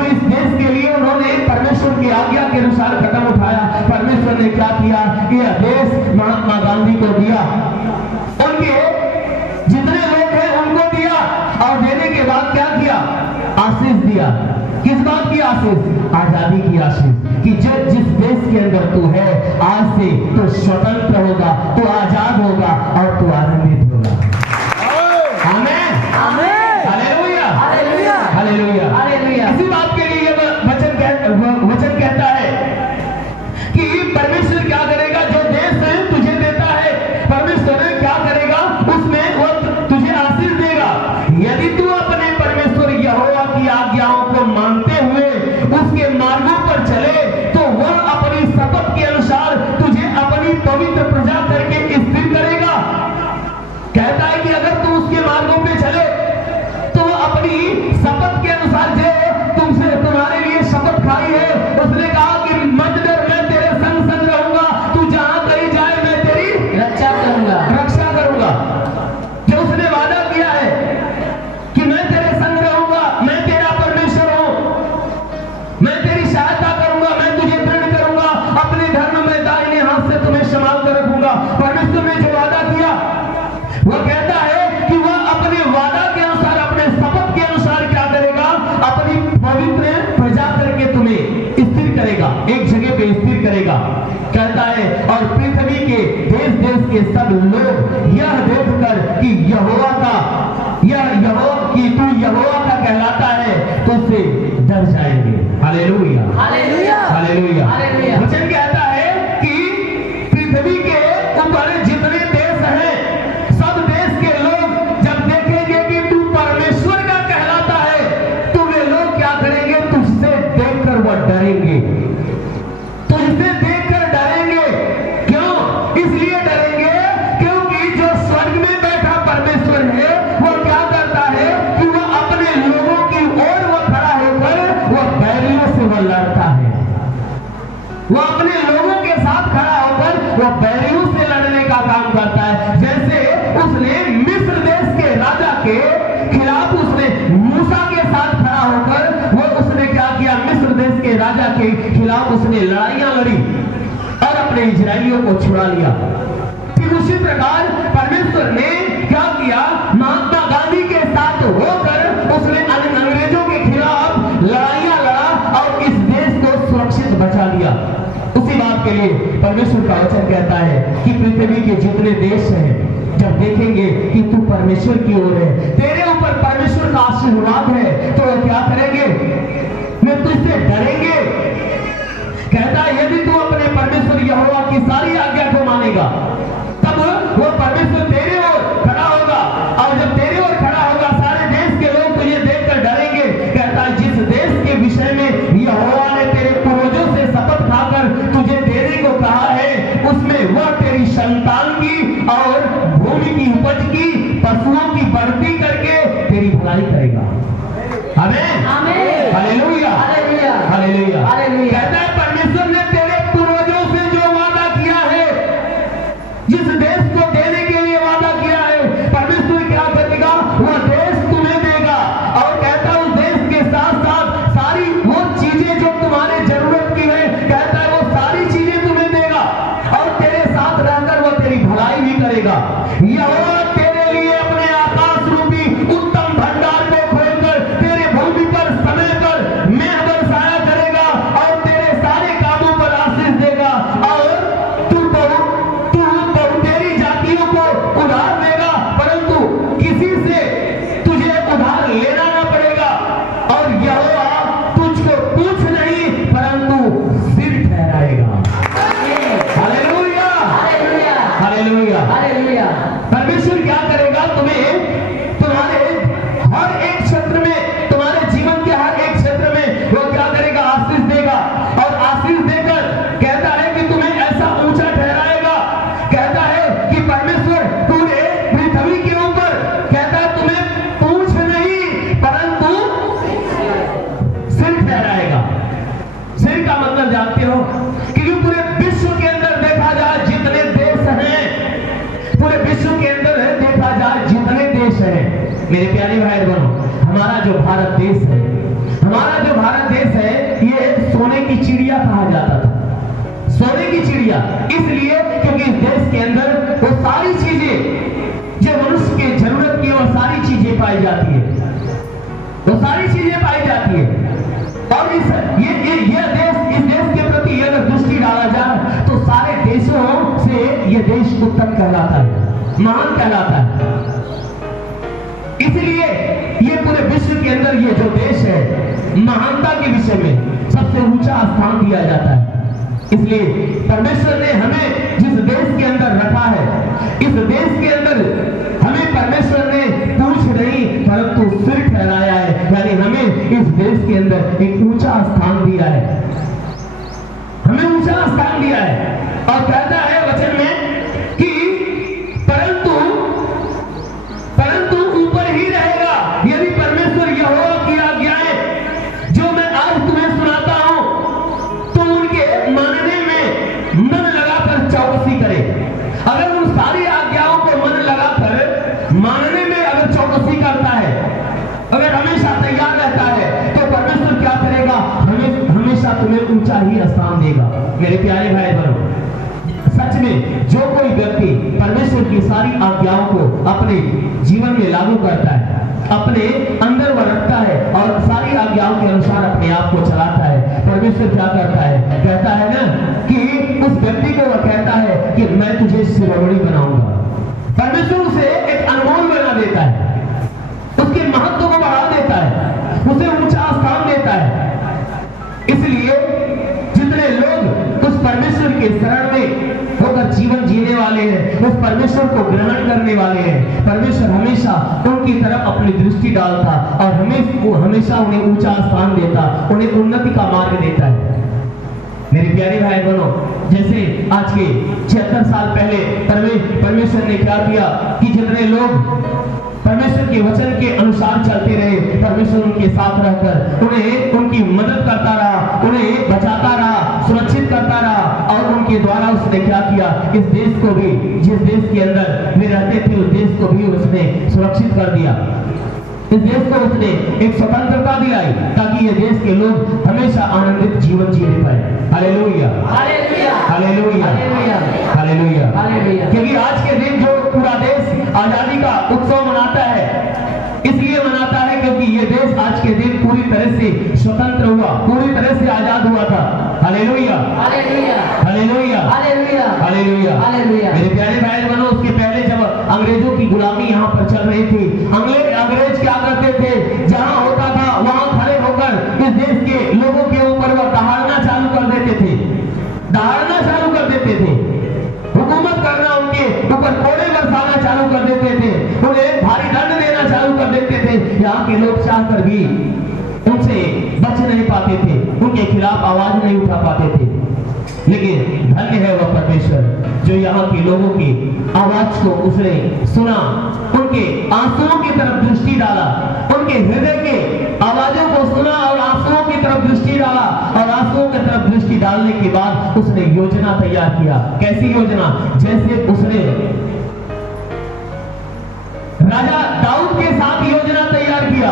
इस देश के लिए उन्होंने परमेश्वर की आज्ञा के अनुसार कदम उठाया, परमेश्वर ने क्या किया कि यह देश महात्मा गांधी को दिया, उनके जितने लोग हैं उनको दिया और देने के बाद क्या किया? आशीष दिया। किस बात की आशीष? आजादी की आशीष, कि जिस देश के अंदर तू है आज से तो स्वतंत्र होगा, तो आजाद होगा और तू आनंदित होगा। आमीन, आमीन, हालेलुया, हालेलुया, हालेलुया, हालेलुया। इसी बात के लिए वचन कहता है कि परमेश्वर क्या करेगा? जो देश तुझे देता है परमेश्वर क्या करेगा? उसमें वो तुझे आशीष देगा। यदि तू अपने मार्गों पर चले तो वह अपनी शपथ के अनुसार तुझे अपनी पवित्र प्रजा करके स्थिर करेगा। कहता है कि अगर तू उसके मार्गों पे चले तो वह अपनी शपथ के अनुसार जो तुमसे तुम्हारे लिए शपथ खाई है, उसने कहा कि मत डर, मैं तेरे संग संग रहूंगा, तू जहां कहीं जाए मैं तेरी रक्षा करूंगा। जो उसने वादा किया है कि मैं तेरे संग रहूंगा, मैं तेरा परमेश्वर हूं, मैं तेरी सहायता करूंगा, मैं तुझे दृढ़ करूंगा, अपने धर्म में दाहिने हाथ से तुम्हें संभाल कर रखूंगा। परमेश्वर ने जो वादा किया वह कहता है कि वह अपने वादा के अनुसार, अपने शपथ के अनुसार क्या करेगा, अपनी पवित्र प्रजा करके तुम्हें स्थिर करेगा, एक जगह पे स्थिर करेगा। कहता है और पृथ्वी के देश देश के सब लोग यह देखकर कि यहोवा का तू यहोवा का कहलाता है तो उससे डर जाएंगे। Hallelujah, hallelujah, hallelujah, hallelujah. वचन कहता है कि पृथ्वी के ऊपर जितने देश हैं, सब देश के लोग जब देखेंगे कि तू परमेश्वर का कहलाता है तो वे लोग क्या करेंगे, तुझसे देखकर वह डरेंगे, तुझसे देखकर डरेंगे। क्यों? इसलिए डरेंगे क्योंकि जो स्वर्ग में बैठा परमेश्वर है वह क्या करता है कि वह अपने लोगों की ओर वह खड़ा होकर वह बैरियों से वह लड़ता है। वह अपने लोगों के साथ खड़ा होकर वह बैरियों से लड़ने का काम करता है। जैसे उसने मिस्र देश के राजा के खिलाफ उसने मूसा के साथ खड़ा होकर वह उसने क्या किया, मिस्र देश के राजा के खिलाफ उसने लड़ाइयां लड़ी और अपने इजराइलियों को छुड़ा लिया। फिर उसी प्रकार परमेश्वर ने क्या किया, महात्मा गांधी के साथ होकर उसने अंग्रेजों के खिलाफ लड़ाइयां लड़ा और इस देश को सुरक्षित बचा लिया। उसी बात के लिए परमेश्वर का वचन कहता है कि पृथ्वी के जितने देश हैं जब देखेंगे कि तू परमेश्वर की ओर है, तेरे ऊपर परमेश्वर का आशीर्वाद है, तो वो क्या करेंगे, वे तुझसे डरेंगे। कहता है यदि तू अपने परमेश्वर यहोवा की सारी आज्ञा को मानेगा तब वो परमेश्वर तेरे ओर खड़ा होगा, और जब तेरे ओर खड़ा होगा सारे देश के लोग तुझे देखकर डरेंगे। कहता है जिस देश के विषय में यहोवा ने तेरे पूर्वजों से शपथ खाकर तुझे देने को कहा है, उसमें वह तेरी संतान की और भूमि की उपज की, पशुओं की बढ़ती करके तेरी भलाई करेगा। आमीन, आमीन, हालेलुया, हालेलुया, हालेलुया, हालेलुया। कहता है परमेश्वर ने तेरे पूर्वजों से जो वादा किया है, जिस देश को देने के लिए वादा किया है, परमेश्वर क्या करेगा, वह देश तुम्हें देगा। और कहता है उस देश के साथ साथ सारी वो चीजें जो तुम्हारे जरूरत की है, कहता है वो सारी चीजें तुम्हें देगा और तेरे साथ रहकर वो तेरी भलाई भी करेगा। यहोवा तेरे लिए अपने आकाश रूपी उत्तम भंडार को खोलकर तेरे भूमि पर समय पर मेघ बरसाया करेगा और तेरे सारे कामों पर आशीष देगा, और तू तेरी जातियों को उधार देगा, परंतु किसी से तुझे उधार लेना ना पड़ेगा। और यहोवा तुझको पूछ नहीं परंतु सिर ठहराएगा। Hallelujah, hallelujah, hallelujah, hallelujah. परमेश्वर क्या करेगा, तुम्हें तुम्हारे हर एक क्षेत्र में, तुम्हारे जीवन के हर एक क्षेत्र में वो क्या करेगा, आशीष देगा। और आशीष देकर कहता है कि तुम्हें ऐसा ऊंचा ठहराएगा। कहता है कि परमेश्वर पूरे पृथ्वी के ऊपर, कहता है तुम्हें पूछ नहीं परंतु सिर ठहराएगा। सिर का मतलब जानते हो, क्योंकि पूरे विश्व के अंदर देखा जाए जितने देश हैं, पूरे विश्व के अंदर देखा जाए जितने देश हैं, मेरे प्यारे भाई बहनों, हमारा जो भारत देश है, हमारा जो भारत देश है, ये सोने की चिड़िया कहा जाता था। सोने की चिड़िया इसलिए क्योंकि इस देश के अंदर वो सारी चीजें जो मनुष्य के जरूरत की वो सारी चीजें पाई जाती है, वो सारी चीजें पाई जाती है। और इस देश के प्रति अगर दृष्टि डाला जाए तो सारे देशों से ये देश उत्तम कहलाता है, महान कहलाता है। इसलिए ये पूरे विश्व के अंदर ये जो देश है, महानता के विषय में सबसे ऊंचा स्थान दिया जाता है। इसलिए परमेश्वर ने हमें जिस देश के अंदर रखा है, इस देश के अंदर हमें परमेश्वर ने पूछ नहीं परंतु सिर ठहराया है, यानी हमें इस देश के अंदर एक ऊंचा स्थान दिया है। और कहता है वचन में कि परंतु ऊपर ही रहेगा यदि परमेश्वर यहोवा की आज्ञाएं जो मैं आज तुम्हें सुनाता हूं तो उनके मानने में मन लगाकर चौकसी करे। अगर उन सारी आज्ञाओं को मन लगाकर मानने में अगर चौकसी करता है, अगर हमेशा तैयार रहता है, तो परमेश्वर क्या करेगा? हमेशा तुम्हें ऊंचा ही स्थान देगा। मेरे प्यारे भाई बहनों, सच में जो कोई व्यक्ति परमेश्वर की सारी आज्ञाओं को अपने जीवन में लागू करता है, अपने अंदर वह रखता है और सारी आज्ञाओं के अनुसार अपने आप को चलाता है, परमेश्वर क्या करता है? कहता है ना कि उस व्यक्ति को वह कहता है कि मैं तुझे शिरोमणि बनाऊंगा। परमेश्वर उसे एक अनमोल बना देता है, उसके महत्व को बढ़ा देता है, उसे ऊंचा स्थान देता है। इसलिए जितने लोग उस परमेश्वर के शरण में होकर जीवन जीने वाले हैं, उस परमेश्वर को ग्रहण करने वाले हैं, परमेश्वर हमेशा उनकी तरफ अपनी दृष्टि डालता और हमेशा उन्हें ऊंचा स्थान देता, उन्हें उन्नति का मार्ग देता है। मेरे प्यारे भाई बहनों, जैसे आज के 76 साल पहले परमेश्वर ने क्या किया कि जितने लोग परमेश्वर के वचन के अनुसार चलते रहे, परमेश्वर उनके साथ रहकर उन्हें उनकी मदद करता रहा, उन्हें बचाता रहा, सुरक्षित करता रहा और उनके द्वारा उसने क्या किया? इस देश को भी, जिस देश के अंदर वे रहते थे, उस देश को भी उसने सुरक्षित कर दिया। इस देश को उसने एक स्वतंत्रता दिलाई ताकि ये देश के लोग हमेशा आनंदित जीवन जीने पाए। Hallelujah, hallelujah, hallelujah, hallelujah, hallelujah. क्योंकि आज के दिन जो पूरा देश आजादी का उत्सव मनाता है, इसलिए मनाता है क्योंकि ये देश आज के दिन पूरी तरह से स्वतंत्र हुआ, पूरी तरह से आजाद हुआ था। Hallelujah, hallelujah, hallelujah, hallelujah, hallelujah, hallelujah. मेरे प्यारे भाई बहनों, उसके पहले जब अंग्रेजों की गुलामी यहाँ पर चल रही थी, अंग्रेज क्या करते थे? जहां होता था वहां खड़े होकर इस देश के लोगों के ऊपर वह दहाड़ना चालू कर देते थे, दहाड़ना चालू कर देते थे, हुकूमत करना उनके ऊपर कोड़े बरसाना चालू कर देते थे, उन्हें भारी दंड देना चालू कर देते थे। यहाँ के लोग चाहकर भी उनसे बच नहीं पाते थे, उनके खिलाफ आवाज नहीं उठा पाते थे। लेकिन धन्य है वह परमेश्वर जो यहाँ के लोगों की आवाज को उसने सुना, उनके आंसुओं की तरफ दृष्टि डाला, उनके हृदय के आवाजों को सुना और आंसुओं की तरफ दृष्टि डाला और आंसुओं की तरफ दृष्टि डालने के बाद उसने योजना तैयार किया। कैसी योजना? जैसे उसने राजा दाऊद के साथ योजना तैयार किया।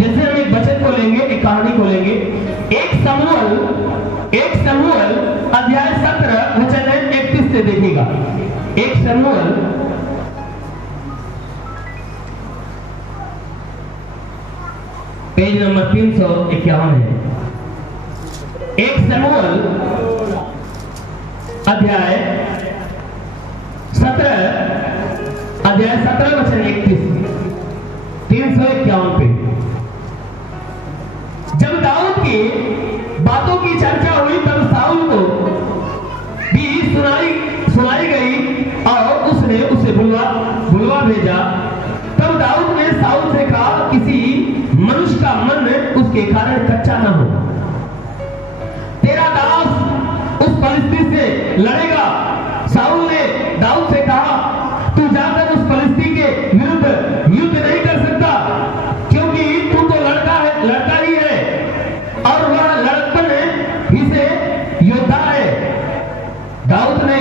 जैसे हम एक वचन को लेंगे, एक कहानी को लेंगे, एक शमूएल अध्याय 17 वचन 31 से देखिएगा। एक शमूएल पेज नंबर 351 है। एक शमूएल अध्याय 17 वचन 31, 351 पे। जब दाऊद की बातों की चर्चा हुई तब साउल को भी सुनाई गई और उसने उसे बुलवा भेजा। तब दाऊद ने साउल से कहा, किसी मनुष्य का मन उसके कारण कच्चा न हो, तेरा दास उस फलिस्ती से लड़ेगा। साउल ने दाऊद से कहा, तू जाकर उस फलिस्ती के विरुद्ध युद्ध नहीं कर सकता, क्योंकि तू तो लड़का ही है और वह लड़कपन ही से योद्धा है। दाऊद ने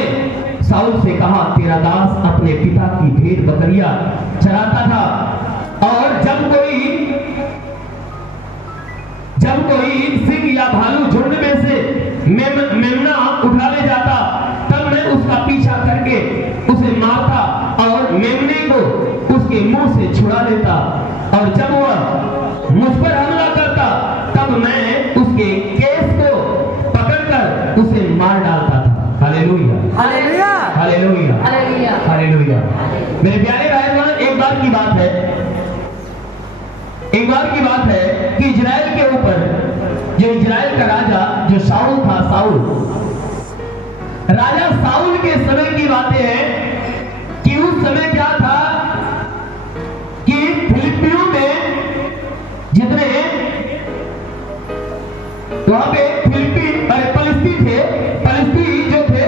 साउल से कहा, तेरा दास अपने पिता की भेड़ बकरियां चराता था और जब कोई सिंह या भालू झुंड में से मेमना उठा ले जाता तब मैं उसका पीछा करके उसे मारता और मेमने को उसके मुंह से छुड़ा देता, और जब वह मुझ पर हमला करता तब मैं उसके केस को पकड़कर उसे मार डालता था। Hallelujah, hallelujah, hallelujah, hallelujah, hallelujah. मेरे प्यारे भाई बहन, एक बार की बात है कि इजराइल के ऊपर जो इजराइल का राजा जो शाऊल था, राजा साउल के समय की बातें हैं कि उस समय क्या था कि फिलिपियों में जितने वहां पे फिलिस्ती जो थे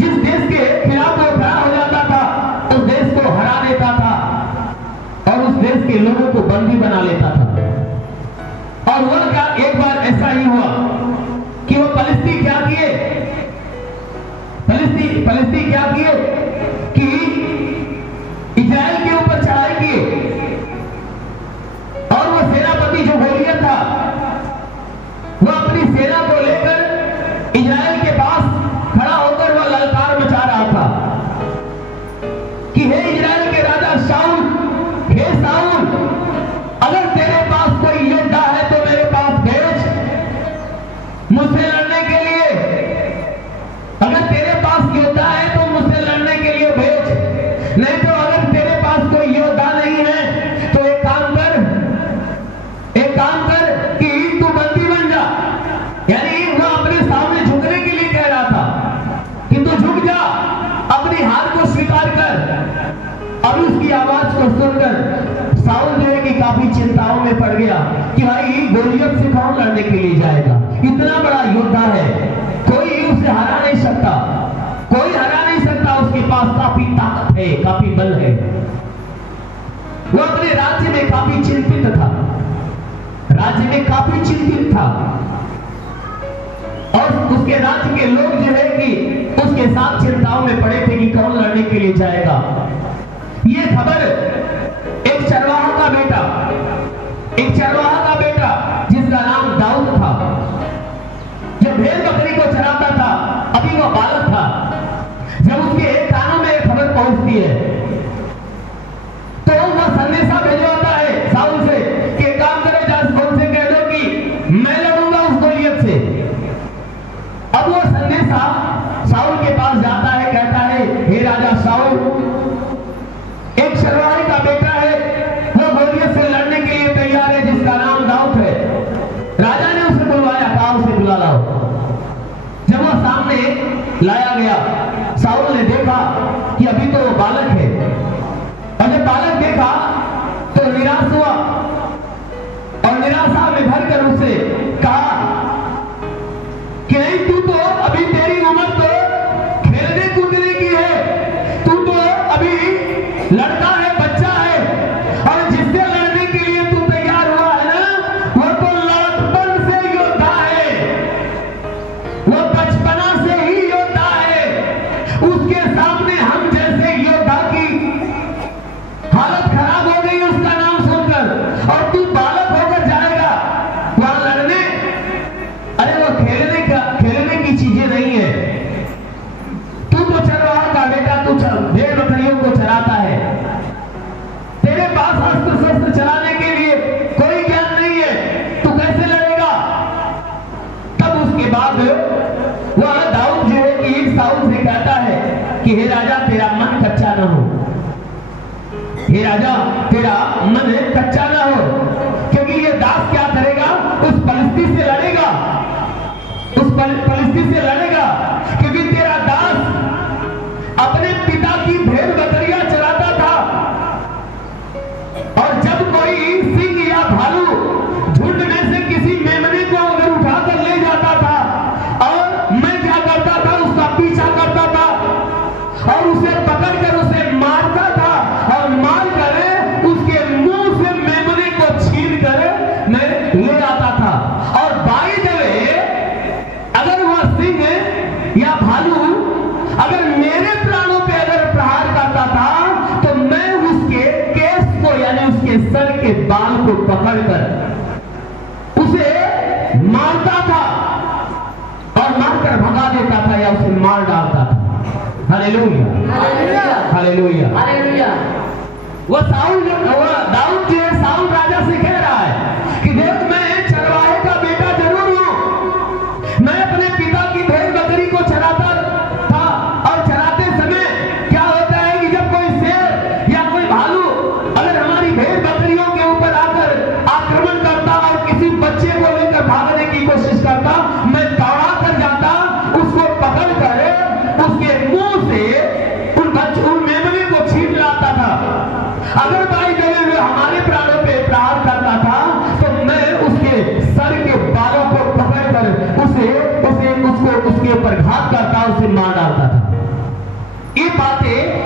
जिस देश के खिलाफ वो खड़ा हो जाता था उस देश को हरा देता था और उस देश के लोगों को बंदी बना लेता था। और वह क्या एक बार ऐसा ही हुआ कि वो फलिस्ती क्या किए कि इजराइल के ऊपर चढ़ाई किए और वो सेनापति जो गोलियत था वो अपनी सेना को लेकर इजराइल के पास खड़ा होकर वो ललकार मचा रहा था कि हे इजराइल के राजा शाऊल, हे शाऊल, अगर तेरे पास कोई योद्धा है तो मेरे पास भेज मुझसे लड़ने के लिए। अगर तेरे पास योद्धा है तो मुझसे लड़ने के लिए भेज, नहीं तो अगर तेरे पास कोई योद्धा नहीं है तो एक काम कर कि तू बंदी बन जा। यानी वो अपने सामने झुकने के लिए कह रहा था कि तू झुक जा, अपनी हार को स्वीकार कर। और उसकी आवाज को सुनकर शाऊल जो है कि काफी चिंताओं में पड़ गया कि भाई गोलियत से कौन लड़ने के लिए जाएगा, इतना बड़ा योद्धा है, कोई उसे हरा नहीं सकता, उसके पास काफी ताकत है, काफी बल है। वो अपने राज्य में काफी चिंतित था, और उसके राज्य के लोग जो है कि उसके साथ चिंताओं में पड़े थे कि कौन लड़ने के लिए जाएगा। ये खबर एक चरवाहा का बेटा जिसका नाम दाऊद था, जो भेड़ बकरी को चराता था, अभी वो बालक था, जब उसके कानों में खबर पहुंचती है तो वह संदेशा भिजवाता है शाऊल से कि काम करो, जासूस से कह दो कि मैं लड़ूंगा उस गोलियत से। अब वो संदेशा शाऊल के पास जाता है, कहता है हे राजा शाऊल, एक चरवाहे का बेटा है, वो गोलियत से लड़ने के लिए तैयार है, जिसका नाम दाऊद है। राजा ने उसे बुलवाया, कहा उसे बुला लाओ। जब वो सामने लाया गया, शाऊल ने देखा कि अभी तो वो बालक है, और जब बालक देखा तो निराश हुआ और निराशा में भरकर उसे कहा कि नहीं, तू तो अभी, तेरी उम्र तो खेलने कूदने की है, तू तो अभी लड़का है, बच्चा है, और जिससे लड़ने के लिए तू तैयार हुआ है ना, वो तो लड़कपन से योद्धा है, वो बचपना से ही योद्धा है। उसके सामने हम जैसे योद्धा की हालत खराब हो गई उसका नाम सुनकर, और तू बालक होकर जाएगा वहां लड़ने। अरे वो खेलने की चीजें नहीं है, तू तो चरवाहा का बेटा, तू भेड़ बकरियों को चराता है, तेरे पास अस्त्र शस्त्र चलाने के लिए कोई ज्ञान नहीं है, तू कैसे लड़ेगा। तब उसके बाद वह दाऊद जो है कि शाऊल से कहता है कि हे राजा, तेरा मन कच्चा न हो, हे राजा, तेरा मन कच्चा ना हो, क्योंकि ये दास क्या करेगा, उस फलिस्ती से लड़ेगा, क्योंकि तेरा दास अपने पिता की भेड़ बकरियां चराता था, और जब कोई सिंह या भालू झुंड में से किसी मेमने को अगर उठाकर ले जाता था, और मैं क्या करता था, उसका पीछा करता था और उसे पकड़कर उसे मारता था, और मार कर उसके मुंह से मेमने को छीन कर मैं ले आता था। और बाई दवे अगर वह सिंह या भालू अगर मेरे प्राणों पे अगर प्रहार करता था तो मैं उसके केस को, यानी उसके सर के बाल को पकड़कर उसे मारता था और मारकर भगा देता था या उसे मार डालता था। Hallelujah, hallelujah, hallelujah. वो दाऊद जो है शाऊल राजा से कह रहा है कि देख, मैं चरवाहे का बेटा जरूर हूं, मैं अपने पिता की भेड़ बकरी को चराता था, और चराते समय क्या होता है कि जब कोई शेर या कोई भालू अगर हमारी भेड़ बकरियों के ऊपर आकर आक्रमण करता और किसी बच्चे को लेकर भागने की कोशिश करता, मैं दौड़ा कर जाता, उसको पकड़ कर उसके मुंह से उन मेमने को छीन लाता था। अगर भाई जब हमारे प्राणों पे प्रहार करता था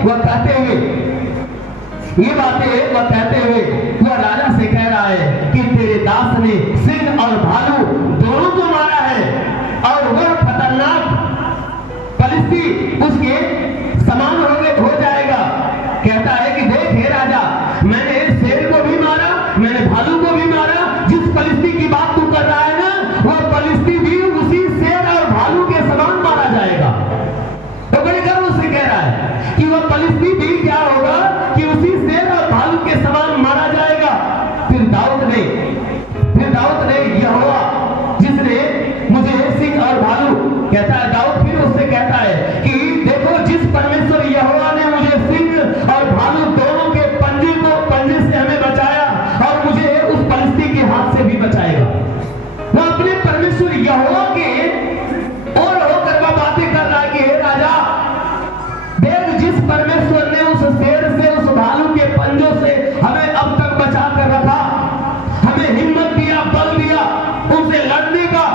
वह कहते हुए वह राजा से कह रहा है कि तेरे दास ने सिंह और भालू दोनों को मारा है और वह खतरनाक फलिस्ती उसके समान हो जाएगा। कहता है कि देख हे राजा, मैंने शेर को भी मारा, मैंने भालू को भी मारा। जिस फलिस्ती की बात तू कर रहा है ना, वह फलिस्ती भी उसी शेर और भालू के समान मारा जाएगा। तो बड़े गर्व से कह रहा है कि वह फलिस्ती भी क्या होगा कि उसी शेर और भालू के समान मारा जाएगा। फिर दाऊद ने यहोवा जिसने मुझे सिंह और भालू, कहता है दाऊद फिर उससे कहता है कि देखो, जिस परमेश्वर यहोवा ने मुझे सिंह और भालू दोनों के पंजे से हमें बचाया और मुझे उस फलिस्ती के हाथ से भी बचाएगा। वो अपने परमेश्वर यहोवा के और होकर वह बातें कर रहा है कि हे राजा, देख, जिस परमेश्वर ने उस शेर से, उस भालू के पंजों से हमें अब तक बचा कर रखा, हमें हिम्मत दिया, बल दिया उनसे लड़ने का,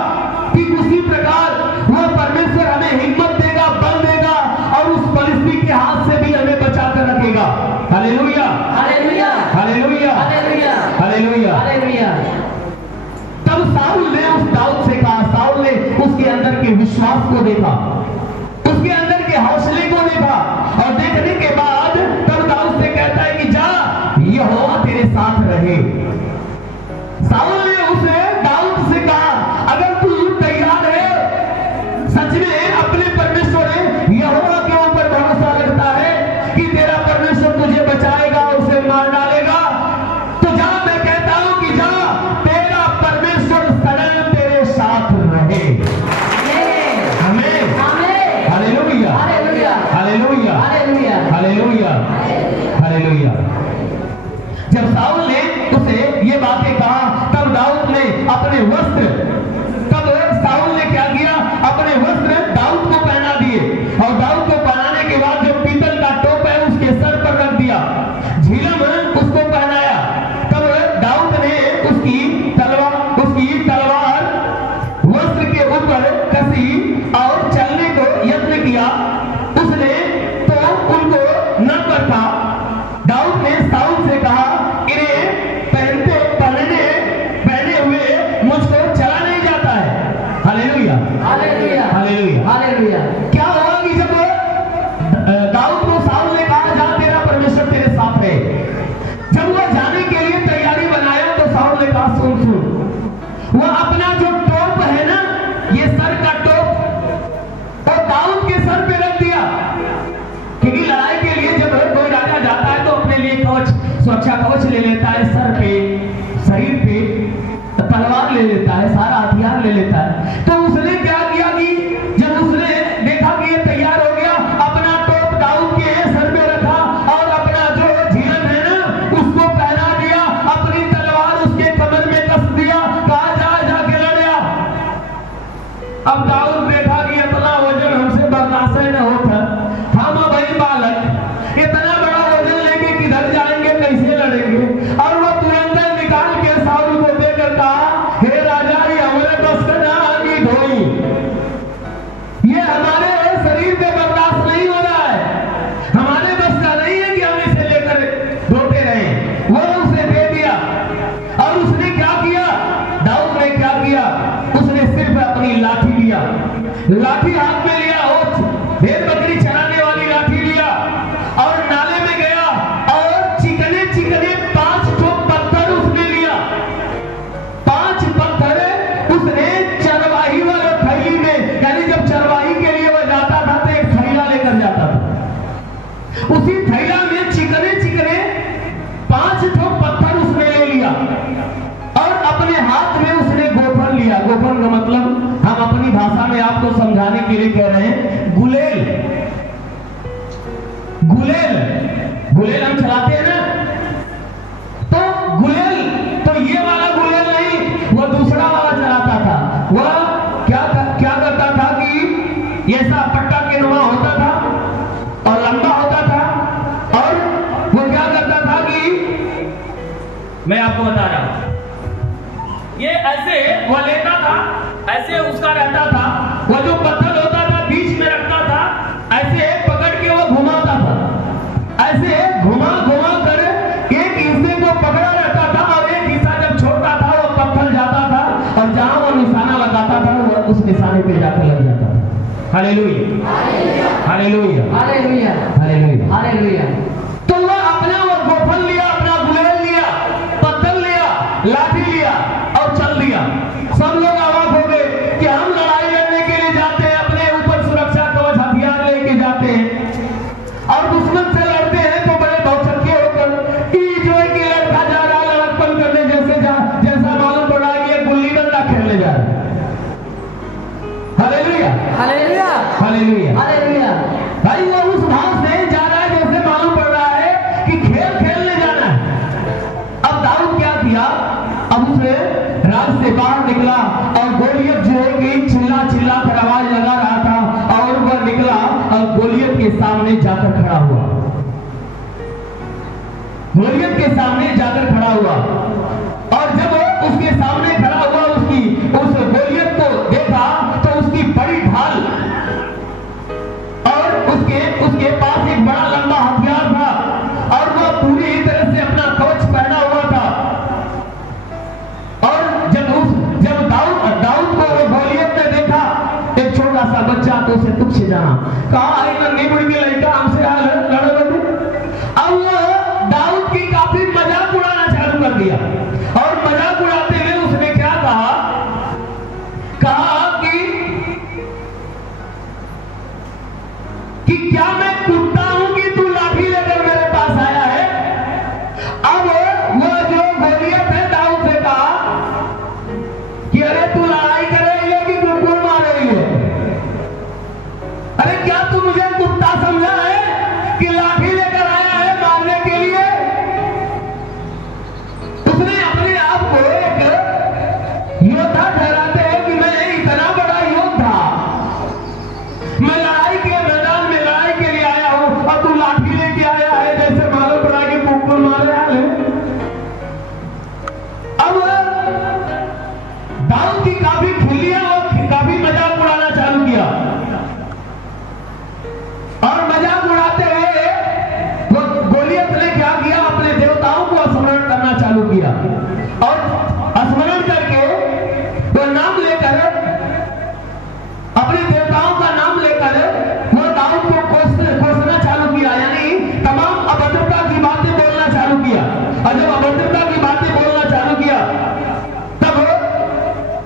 ठीक उसी प्रकार वह परमेश्वर हमें हिम्मत देगा, बल देगा और उस फलिस्ती के हाथ से भी हमें बचा कर रखेगा। Hallelujah, hallelujah, hallelujah, hallelujah, hallelujah, hallelujah. तब साउल ने उस दाऊद से कहा, साउल ने उसके अंदर के विश्वास को देखा, उसके अंदर के हौसले को देखा और देखने के बाद तब दाऊद से कहता है कि जा, यहोवा तेरे साथ रहे। साउल ने उसे दाऊद से कहा, अगर तू तैयार है, सच में अपने परमेश्वर यहोवा के ऊपर भरोसा रखता है कि तेरा परमेश्वर तुझे बचाएगा, उसे मार डालेगा, तो जा, मैं कहता हूं कि जा, तेरा परमेश्वर सदैव तेरे साथ रहे। आमीन, hallelujah, hallelujah, hallelujah, hallelujah, hallelujah. जब साउल ने उसे ये बातें कहा, तब दाऊद ने अपने वस्त्र, तब साउल ने क्या किया, अपने वस्त्र दाऊद को पहना दिए और दाऊद को पहनाने के बाद जो पीतल का टोप है उसके सर पर रख दिया, झिलम उसको पहनाया। तब दाऊद ने उसकी तलवार वस्त्र के ऊपर कसी और चलने को यत्न किया। उसने तो उनको न करता। दाऊद ने साउल से कहा, इन्हें पहने हुए मुझको चला नहीं जाता है। हालेलुया, हालेलुया, हालेलुया, हालेलुया। क्या हुआ कि जब दाऊद को साउल ने कहा, जा, तेरा परमेश्वर तेरे साथ है, जब वह जाने के लिए तैयारी बनाया तो साउल ने कहा, सुन, वह अपना जो टोप है ना, ये सर का टोप, और दाऊद के सर पे रख दिया। क्योंकि लड़ाई के लिए जब कोई राजा जाता है तो अपने लिए कवच, सुरक्षा कवच ले लेता है, सर पे, शरीर पे तलवार ले लेता है, सारा हथियार ले लेता है। तो उसने क्या किया कि जब उसने देखा कि ये तैयार हो गया, अपना टोप दाऊद के सर पे रखा और अपना जो झिलम है ना उसको पहना दिया, अपनी तलवार उसके कमर में कस दिया, कहा जाके लड़या। अब दाऊद देखा कि इतना वजन हमसे बर्दाश्त न होता, हम भाई बालक इतना बड़ा वजन लेके किधर जाएंगे, कैसे लड़ेंगे। और वो तुरंत निकाल के साउल को देकर कहा, हे राजा, ये हमारे बस का ना आगे धोई, ये हमारे शरीर पे बर्दाश्त नहीं हो रहा है, हमारे बस का नहीं है कि हम इसे लेकर धोते रहे। वो उसे दे दिया और उसने क्या किया, दाऊद ने क्या किया, उसने सिर्फ अपनी लाठी लिया, लाठी हाथ में लिया, भेड़ बकरी चराने वाली लाठी लिया और नाले में गया और चिकने 5 ठोक पत्थर उसने लिया। 5 पत्थर उसने चरवाही वाले थैली में, यानी जब चरवाही के लिए वह जाता था तो एक थैला लेकर जाता था, उसी थैला में चिकने 5 ठोक पत्थर उसने ले लिया और अपने हाथ में उसने गोफन लिया। गोफन का मतलब हम अपनी भाषा में आपको समझाने के लिए कह रहे हैं, गुलेल। गुलेल हम चलाते हैं ना, तो गुलेल, तो ये वाला गुलेल नहीं, वह दूसरा वाला चलाता था। वह क्या करता था कि ऐसा पट्टा के नुमा होता था और लंबा होता था, और वो क्या करता था कि मैं आपको बता रहा हूं, ये ऐसे वह लेता था, ऐसे उसका रहता था, वह जो पत्थर होता था बीच में रखता था, ऐसे पकड़ के वो घुमाता था ऐसे घुमा घुमा कर एक हिस्से को पकड़ा रहता था और एक हिस्सा जब छोड़ता था वो पत्थर जाता था और जहां वो निशाना लगाता था वो उस निशाने पे जाकर लग जाता था। Hallelujah, hallelujah, hallelujah, hallelujah, hallelujah. तो वह अपना वो गोफन लिया, अपना गुलेल लिया, पत्थर लिया, लाठी लिया और चल दिया। सब लोग अवाक हो गए कि हम लड़ाई लड़ने के लिए जाते हैं, अपने ऊपर सुरक्षा कवच हथियार लेके जाते हैं और दुश्मन से लड़ते हैं तो बड़े भौचक्के होकर कि जो है कि लड़का जा रहा है लड़कपन करने जैसा मालूम पड़ रहा है कि गुल्ली डंडा खेलने जा रहा है। हालेलुया, हालेलुया, हालेलुया, हालेलुया। भाई वो उस भाव से जा रहा है जैसे मालूम पड़ रहा है कि खेल खेलने जाना है। अब दाऊद क्या किया, अब उसने राज से बाहर निकला और गोलियत जो है कि चिल्ला चिल्ला कर आवाज लगा रहा था और वह निकला और गोलियत के सामने जाकर खड़ा हुआ। गोलियत के सामने जाकर खड़ा हुआ और जब उसके सामने खड़ा हुआ उस गोलियत को देखा तो उसकी बड़ी ढाल और उसके पास एक बड़ा लंबा हथियार था और वह पूरी तरह से अपना कवच पहना हुआ था। और जब दाऊद को वो गोलियत ने देखा, एक छोटा सा बच्चा तो उसे तुच्छ जाना, कहा नहीं बुढ़ के लड़का हमसे लड़ोगे। अब वो दाऊद की काफी मजाक उड़ाना चालू कर दिया और मजाक उड़ाते हुए उसने क्या कहा कि क्या मैं कुत्ता हूं कि तू लाठी लेकर मेरे पास आया है। अब वो जो गोलियत है दाऊद से कहा कि अरे तू लड़ाई कर रही है कि कुकुर मार रही है, अरे क्या तू मुझे कुत्ता समझा है कि लाठी लेकर आया है मारने के लिए। उसने अपने आप को एक योद्धा ठहराते हैं कि मैं इतना बड़ा योद्धा, मैं लड़ाई के मैदान में लड़ाई के लिए आया हूं और तू लाठी लेके आया है जैसे मालूम पड़ा कि कुकुर मारे आए। अब दाऊद की काफी खिल्लियां और काफी मजाक उड़ाना चालू किया और मजाक उड़ाते हुए वो गोलियत ने क्या किया, अपने देवताओं को स्मरण करना चालू किया और स्मरण करके वो नाम लेकर अपने देवताओं का नाम लेकर वो दाऊद को कोसना चालू किया, यानी तमाम अभद्रता की बातें बोलना चालू किया। और जब अभद्रता की बातें बोलना चालू किया तब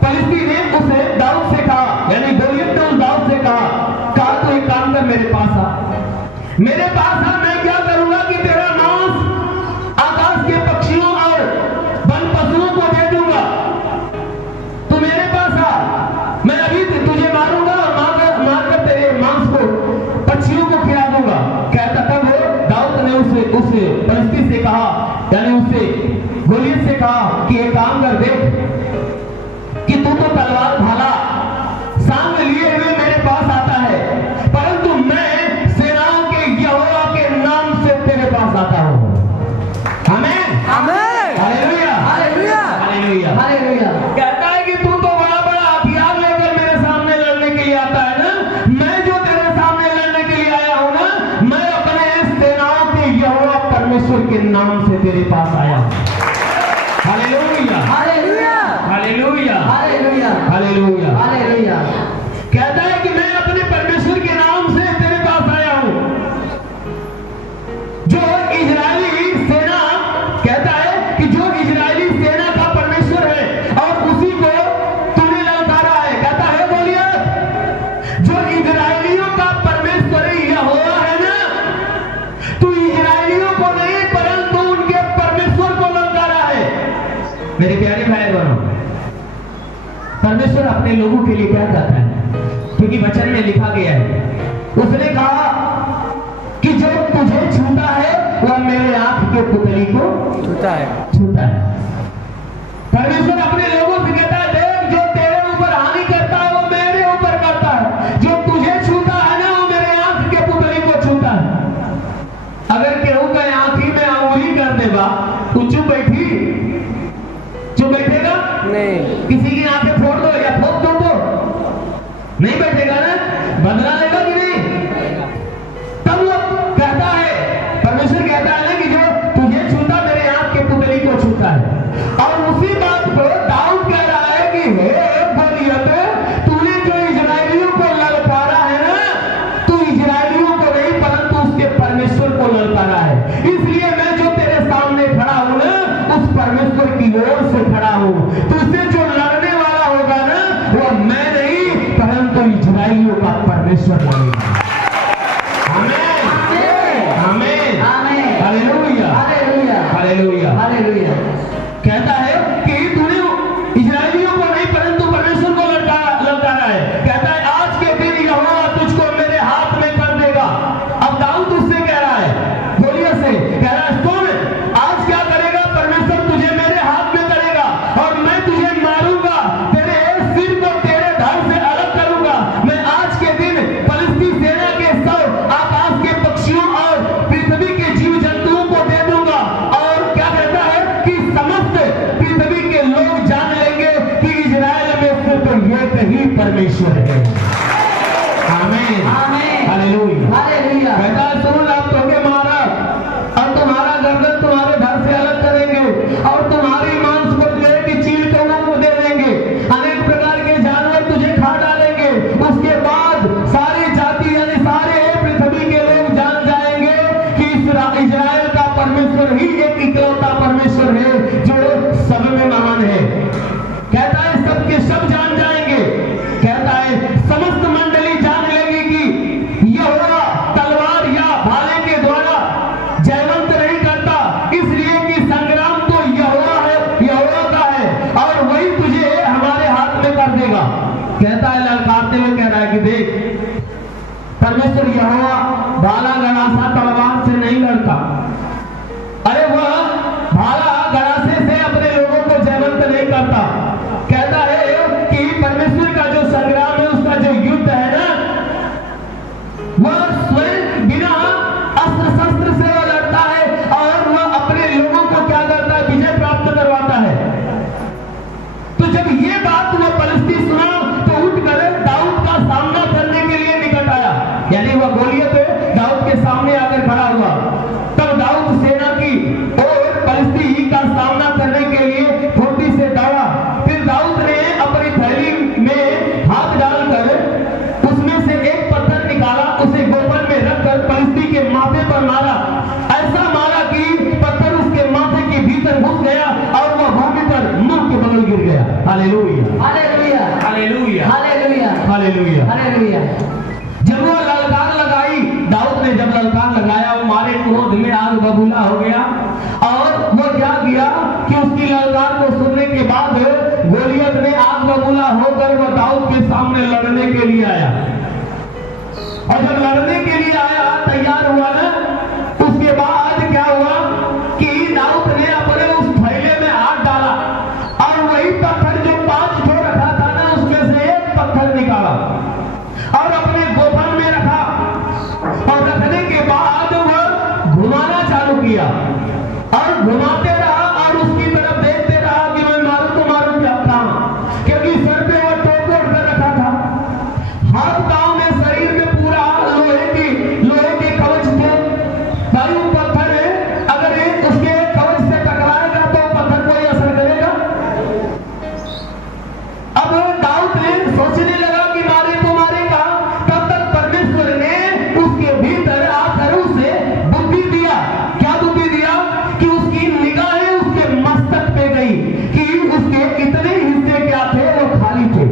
फलिस्ती ने उसे दाऊद से कहा, यानी गोलियत ने उस दाऊद से कहा तो एक काम कर मेरे पास आ, मेरे पास आ, मैं क्या करूंगा कि तेरा मांस आकाश के पक्षियों और वन पशुओं को दे दूंगा। तू मेरे पास आ, मैं अभी तुझे मारूंगा और मारकर तेरे मांस को पक्षियों को खिला दूंगा। कहता तब दाऊद ने उस फलिस्ती से कहा, यानी उससे गोलियत से कहा कि एक काम कर देख कि तू तो तलवार भाला सांग लिए हुए मेरे पास आता है, परंतु मैं सेनाओं के यहोवा के नाम से तेरे पास आता हूं। आमीन, आमीन, हालेलुया, हालेलुया, हालेलुया, हालेलुया। कहता है कि तू तो बड़ा बड़ा हथियार लेकर मेरे सामने लड़ने के लिए आता है ना, मैं जो तेरे सामने लड़ने के लिए आया हूं ना, मैं अपने सेनाओं के यहोवा परमेश्वर के नाम से तेरे पास आया हूं। Hallelujah, hallelujah, hallelujah, hallelujah, hallelujah, hallelujah. कहता है कि मैं अपने परमेश्वर के नाम से तेरे पास आया हूं। जो इजरायली सेना कहता है कि जो इजरायली सेना का परमेश्वर है और उसी को तूने ललकारा है। कहता है गोलियत, जो इजरायलियों का परमेश्वर यहोवा है ना, तू इजरायलियों को नहीं परंतु उनके परमेश्वर को ललकारा है। मेरे प्यारे भाई बहनों, परमेश्वर अपने लोगों के लिए क्या कहता है, क्योंकि वचन में लिखा गया है, उसने कहा कि जो तुझे छूता है वह मेरे आंख के पुतली को छूता है। परमेश्वर अपने लोगों से कहता है, देख जो तेरे ऊपर हानि करता है वो मेरे ऊपर करता है, जो तुझे छूता है ना वो मेरे आंख के पुतली को छूता है। अगर केहू के आंखी में अंगुली कर देगा तो चुप बैठेगा नहीं, किसी की आंखें फोड़ दो या ठोक दो तो नहीं बैठेगा ना, बदला लेगा कि नहीं। तब वो कहता है, परमेश्वर परमेश्वर ही एक इकलौता परमेश्वर है जो सब में महान है। कहता है सबके सब जान जाएंगे, कहता है समस्त मंडली जान लेगी कि यहोवा तलवार या भाले के द्वारा जयवंत नहीं करता, इसलिए कि संग्राम तो यहोवा है, यहोवा का है और वही तुझे हमारे हाथ में कर देगा। कहता है ललकारते हुए कह रहा है कि देख परमेश्वर यहोवा भाला गड़ासा तलवार से नहीं लड़ता, अरे वह भाला गड़ासे से अपने लोगों को जयवंत नहीं करता। कहता है कि परमेश्वर का जो संग्राम है, उसका जो युद्ध है ना, वह स्वयं बिना अस्त्र शस्त्र से वह लड़ता है और वह अपने लोगों को क्या करता है, विजय प्राप्त करवाता है। तो जब ये बात वह पलिश्ती सुना तो उठकर दाऊद का सामना करने के लिए निकट आया, यानी वह गोलियत दाऊद के सामने आकर खड़ा हुआ। तब दाऊद सेना की और पलिश्ती का सामना करने के लिए फुर्ती से दौड़ा। फिर दाऊद ने अपनी थैली में हाथ डालकर उसमें से एक पत्थर निकाला, उसे गोफन में रखकर पलिश्ती के माथे पर मारा। ऐसा मारा कि पत्थर उसके माथे के भीतर घुस गया और वह भूमि पर मुंह के बगल गिर गया। Hallelujah, hallelujah, hallelujah, hallelujah, hallelujah, hallelujah. जब वह ललकार लगाई, दाऊद ने जब ललकार लगाया, वो मारे क्रोध में आग बबूला हो गया और वो क्या किया कि उसकी ललकार को सुनने के बाद गोलियत ने आग बबूला होकर वह दाऊद के सामने लड़ने के लिए आया। और जब लड़ने के लिए आया, तैयार हुआ ना, उसके बाद क्या हुआ कि दाऊद ने अपने उस थैले में हाथ डाला और वही पत्थर जो 5 ठो रखा था ना, उसमें से एक पत्थर निकाला और अपने गोफन में रखा। और रखने के बाद वह घुमाना चालू किया और घुमाते रहा और उसकी तरफ देखते रहा कि मैं मारूं तो मारूं क्या कहां, क्योंकि सर पे वह टोप ओढ़ कर रखा था, हाथ पांव में शरीर में पूरा लोहे के कवच थे। भाई वो पत्थर है, अगर उसके कवच से टकराएगा तो पत्थर कोई असर करेगा। अब दाऊद ने सोचने लगा कि मारे तो मारेगा, तब तक परमेश्वर ने उसके भीतर आकर उसे बुद्धि दिया। क्या बुद्धि दिया कि उसकी निगाहें उसके मस्तक पे गई कि उसके इतने हिस्से क्या थे, वो खाली थे।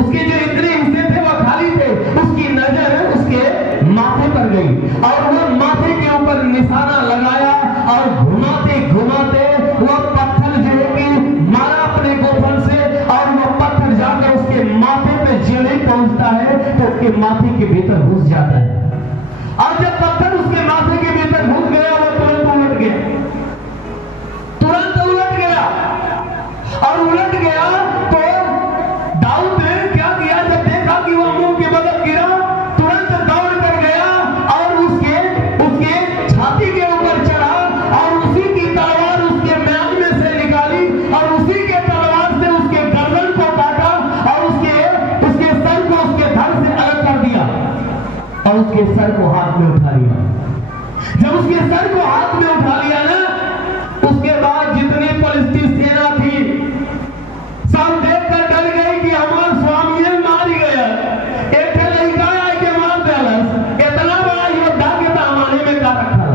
उसके जो इतने हिस्से थे वो खाली थे। उसकी नजर उसके माथे पर गई और वह माथे के ऊपर निशाना लगाया और घुमाते घुमाते वह पत्थर जो है कि मारा अपने गोफन से और वह पत्थर जाकर उसके माथे पे जड़ पहुंचता है तो उसके माथे के भीतर घुस जाता है। और जब पत्थर उसके माथे के भीतर घुस गया, वो तुरंत उलट गया, तुरंत उलट गया। और उलट गया तो दाऊद ने क्या किया, जब देखा कि वह मुंह के बगल गिरा, तुरंत दौड़ कर गया और उसके छाती के ऊपर चढ़ा और उसी की तलवार उसके म्यान में से निकाली और उसी के तलवार से उसके गर्दन को काटा और उसके सर को उसके धड़ से अलग कर दिया और उसके सर को हाथ में उठा लिया। जब उसके सर को हाथ में उठा लिया ना, उसके बाद जितनी पलिश्ती सेना थी सब देखकर डर गई कि हमारा स्वामी मार गया, एक लड़का आए के मार देलस, इतना बड़ा योद्धा के दामने में का रखा।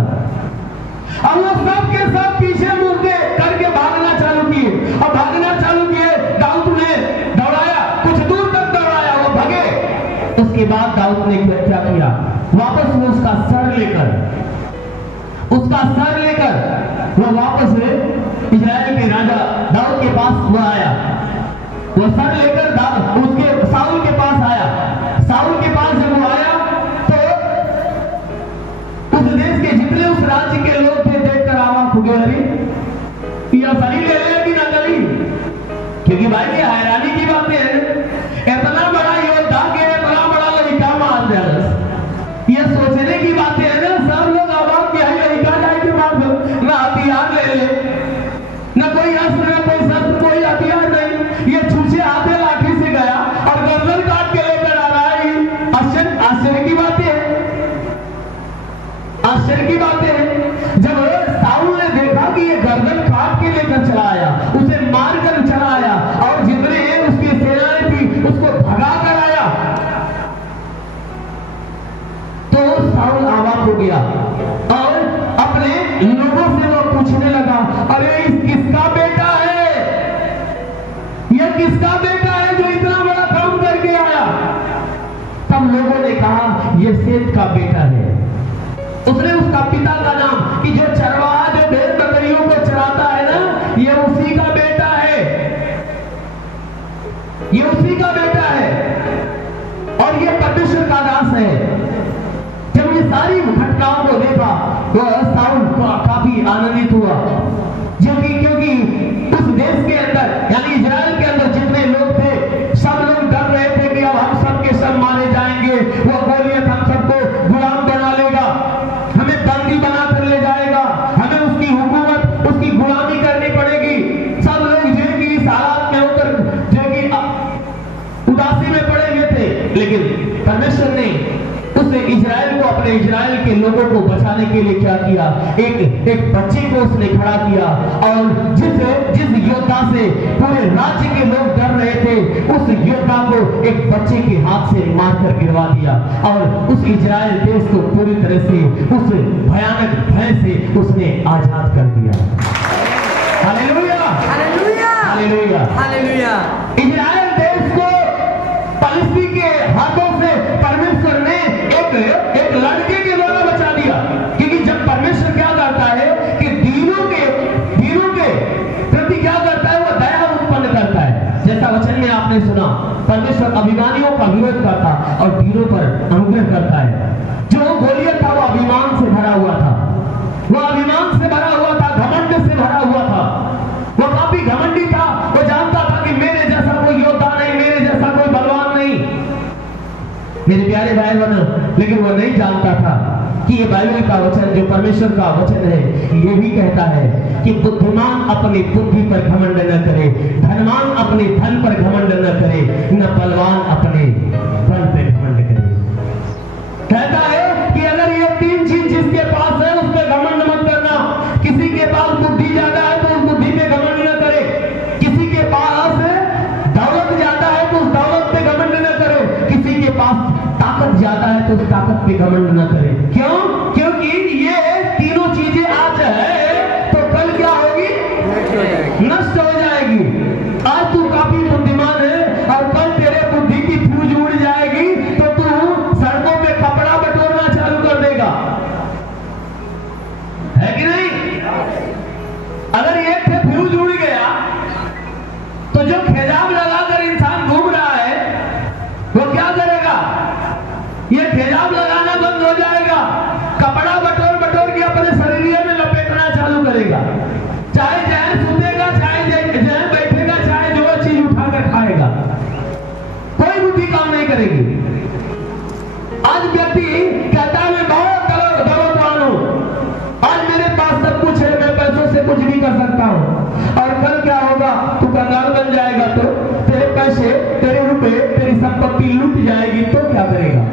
अब वो सब के सब पीछे मुड़ के करके भागना चालू किए और भागना चालू किए। दाऊद ने दौड़ाया, कुछ दूर तक दौड़ाया, वो भागे। उसके बाद दाऊद ने क्या किया, वापस वो उसका सर लेकर वो वापस इजराइल के राजा दाऊद के पास वो आया। वो सर लेकर उसके साउल के पास आया। साउल के पास जब वो आया तो उस देश के जितने उस राज्य के लोग थे देखकर आवाज हो गया, अरे यह सही ले ले कि ना करी, क्योंकि भाई ये हैरानी की बात है, इतना बड़ा योद्धा के इतना बड़ा लड़का मार दिया। ये सोचने की बात है ना, सब लोग आवाज किया लड़का जाए के मार दो, ना हथियार ले ले, ना कोई अस्त्र, ना कोई शस्त्र, कोई हथियार नहीं, ये छूछे हाथे लाठी से गया और गर्दन काट के लेकर आ रहा है। आश्चर्य की बात है, आश्चर्य की बात है। जब साउल ने देखा कि ये गर्दन काट के लेकर चला आया, उसे मार कर चला आया और जितने उसकी सेनाएं थी उसको भगा कर आया, तो साउल आवाज हो गया और सेत का बेटा है। उसने उसका पिता का नाम, कि जो चरवाहा जो भेड़ बकरियों को चराता है ना, ये उसी का बेटा है, ये उसी का बेटा है और ये परमेश्वर का दास है। जब ये सारी घटनाओं को देखा तो साउल काफी आनंदित हुआ, क्योंकि उस देश के अंदर यानी इजराइल के अंदर जितने लोग थे सब लोग डर रहे थे कि अब हम सब के सब मारे जाएंगे, वो गोलियत हम सबको गुलाम बना लेगा, हमें बंदी बना कर ले जाएगा, हमें उसकी हुकूमत उसकी गुलामी करनी पड़ेगी। सब लोग जो कि इस हालात में होकर जो कि उदासी में पड़े हुए थे, लेकिन परमेश्वर ने उस इजराइल को, अपने इजराइल के लोगों को बचाने के लिए क्या किया, एक बच्चे को उसने खड़ा किया और जिस योद्धा से पूरे राज्य के लोग डर रहे थे, उस योद्धा को एक बच्चे के हाथ से मारकर गिरवा दिया और उस इजराइल देश को पूरी तरह से उस भयानक भय से उसने आजाद कर दिया। Hallelujah, hallelujah, hallelujah, hallelujah. Israel देश को पलिश्ती के हाथों से परमेश्वर ने एक लड़के के द्वारा बचा दिया, क्योंकि जब परमेश्वर क्या करता है कि दीनों के प्रति क्या करता है, वो दया उत्पन्न करता है। जैसा वचन में आपने सुना, परमेश्वर अभिमानियों का विरोध करता और दीनों पर अनुग्रह करता है। जो गोलियत था वो अभिमान से भरा हुआ था, वो अभिमान से भरा हुआ था, घमंड से भरा हुआ था, वो काफी घमंडी था। वो जानता था कि मेरे जैसा कोई योद्धा नहीं, मेरे जैसा कोई बलवान नहीं, मेरे प्यारे भाई बहनों, लेकिन वो नहीं जानता था कि ये बाइबल का वचन, जो परमेश्वर का वचन है, ये भी कहता है कि बुद्धिमान अपनी बुद्धि पर घमंड न करे, धनवान अपने धन पर घमंड न करे, न बलवान अपने बल पे घमंड करे। कहता है कि अगर ये तीन चीज जिसके पास है उस पर घमंड मत करना। किसी के पास बुद्धि ज्यादा है तो उस बुद्धि पे घमंड न करे, किसी के पास दौलत ज्यादा है तो उस दौलत पे घमंड न करे, किसी के पास ताकत ज्यादा है तो उस ताकत पे घमंड न करे। क्यों? क्योंकि ये तीनों चीजें आज है तो कल क्या होगी? नष्ट हो जाएगी। आज तू काफी बुद्धिमान है और कल तेरे बुद्धि की फ्यूज उड़ जाएगी तो तू सड़कों पे कपड़ा बटोरना चालू कर देगा, है कि नहीं? अगर एक थे फ्यूज उड़ गया तो जो खेजाब लगाकर इंसान घूम रहा है वो क्या करेगा? ये खेजाब लगाना बंद हो जाएगा, कपड़ा बटोर बटोर के अपने शरीर में लपेटना चालू करेगा। चाहे जहाँ सुतेगा, चाहे जहाँ बैठेगा, चाहे जो चीज उठाकर खाएगा, कोई बुद्धि काम नहीं करेगी। आज व्यक्ति कहता है मैं बहुत दौलतवान हूं, आज मेरे पास सब कुछ है, मैं पैसों से कुछ भी कर सकता हूं, और कल क्या होगा? तू कंगाल बन जाएगा तो तेरे पैसे, तेरे रुपए, तेरी संपत्ति लूट जाएगी तो क्या करेगा?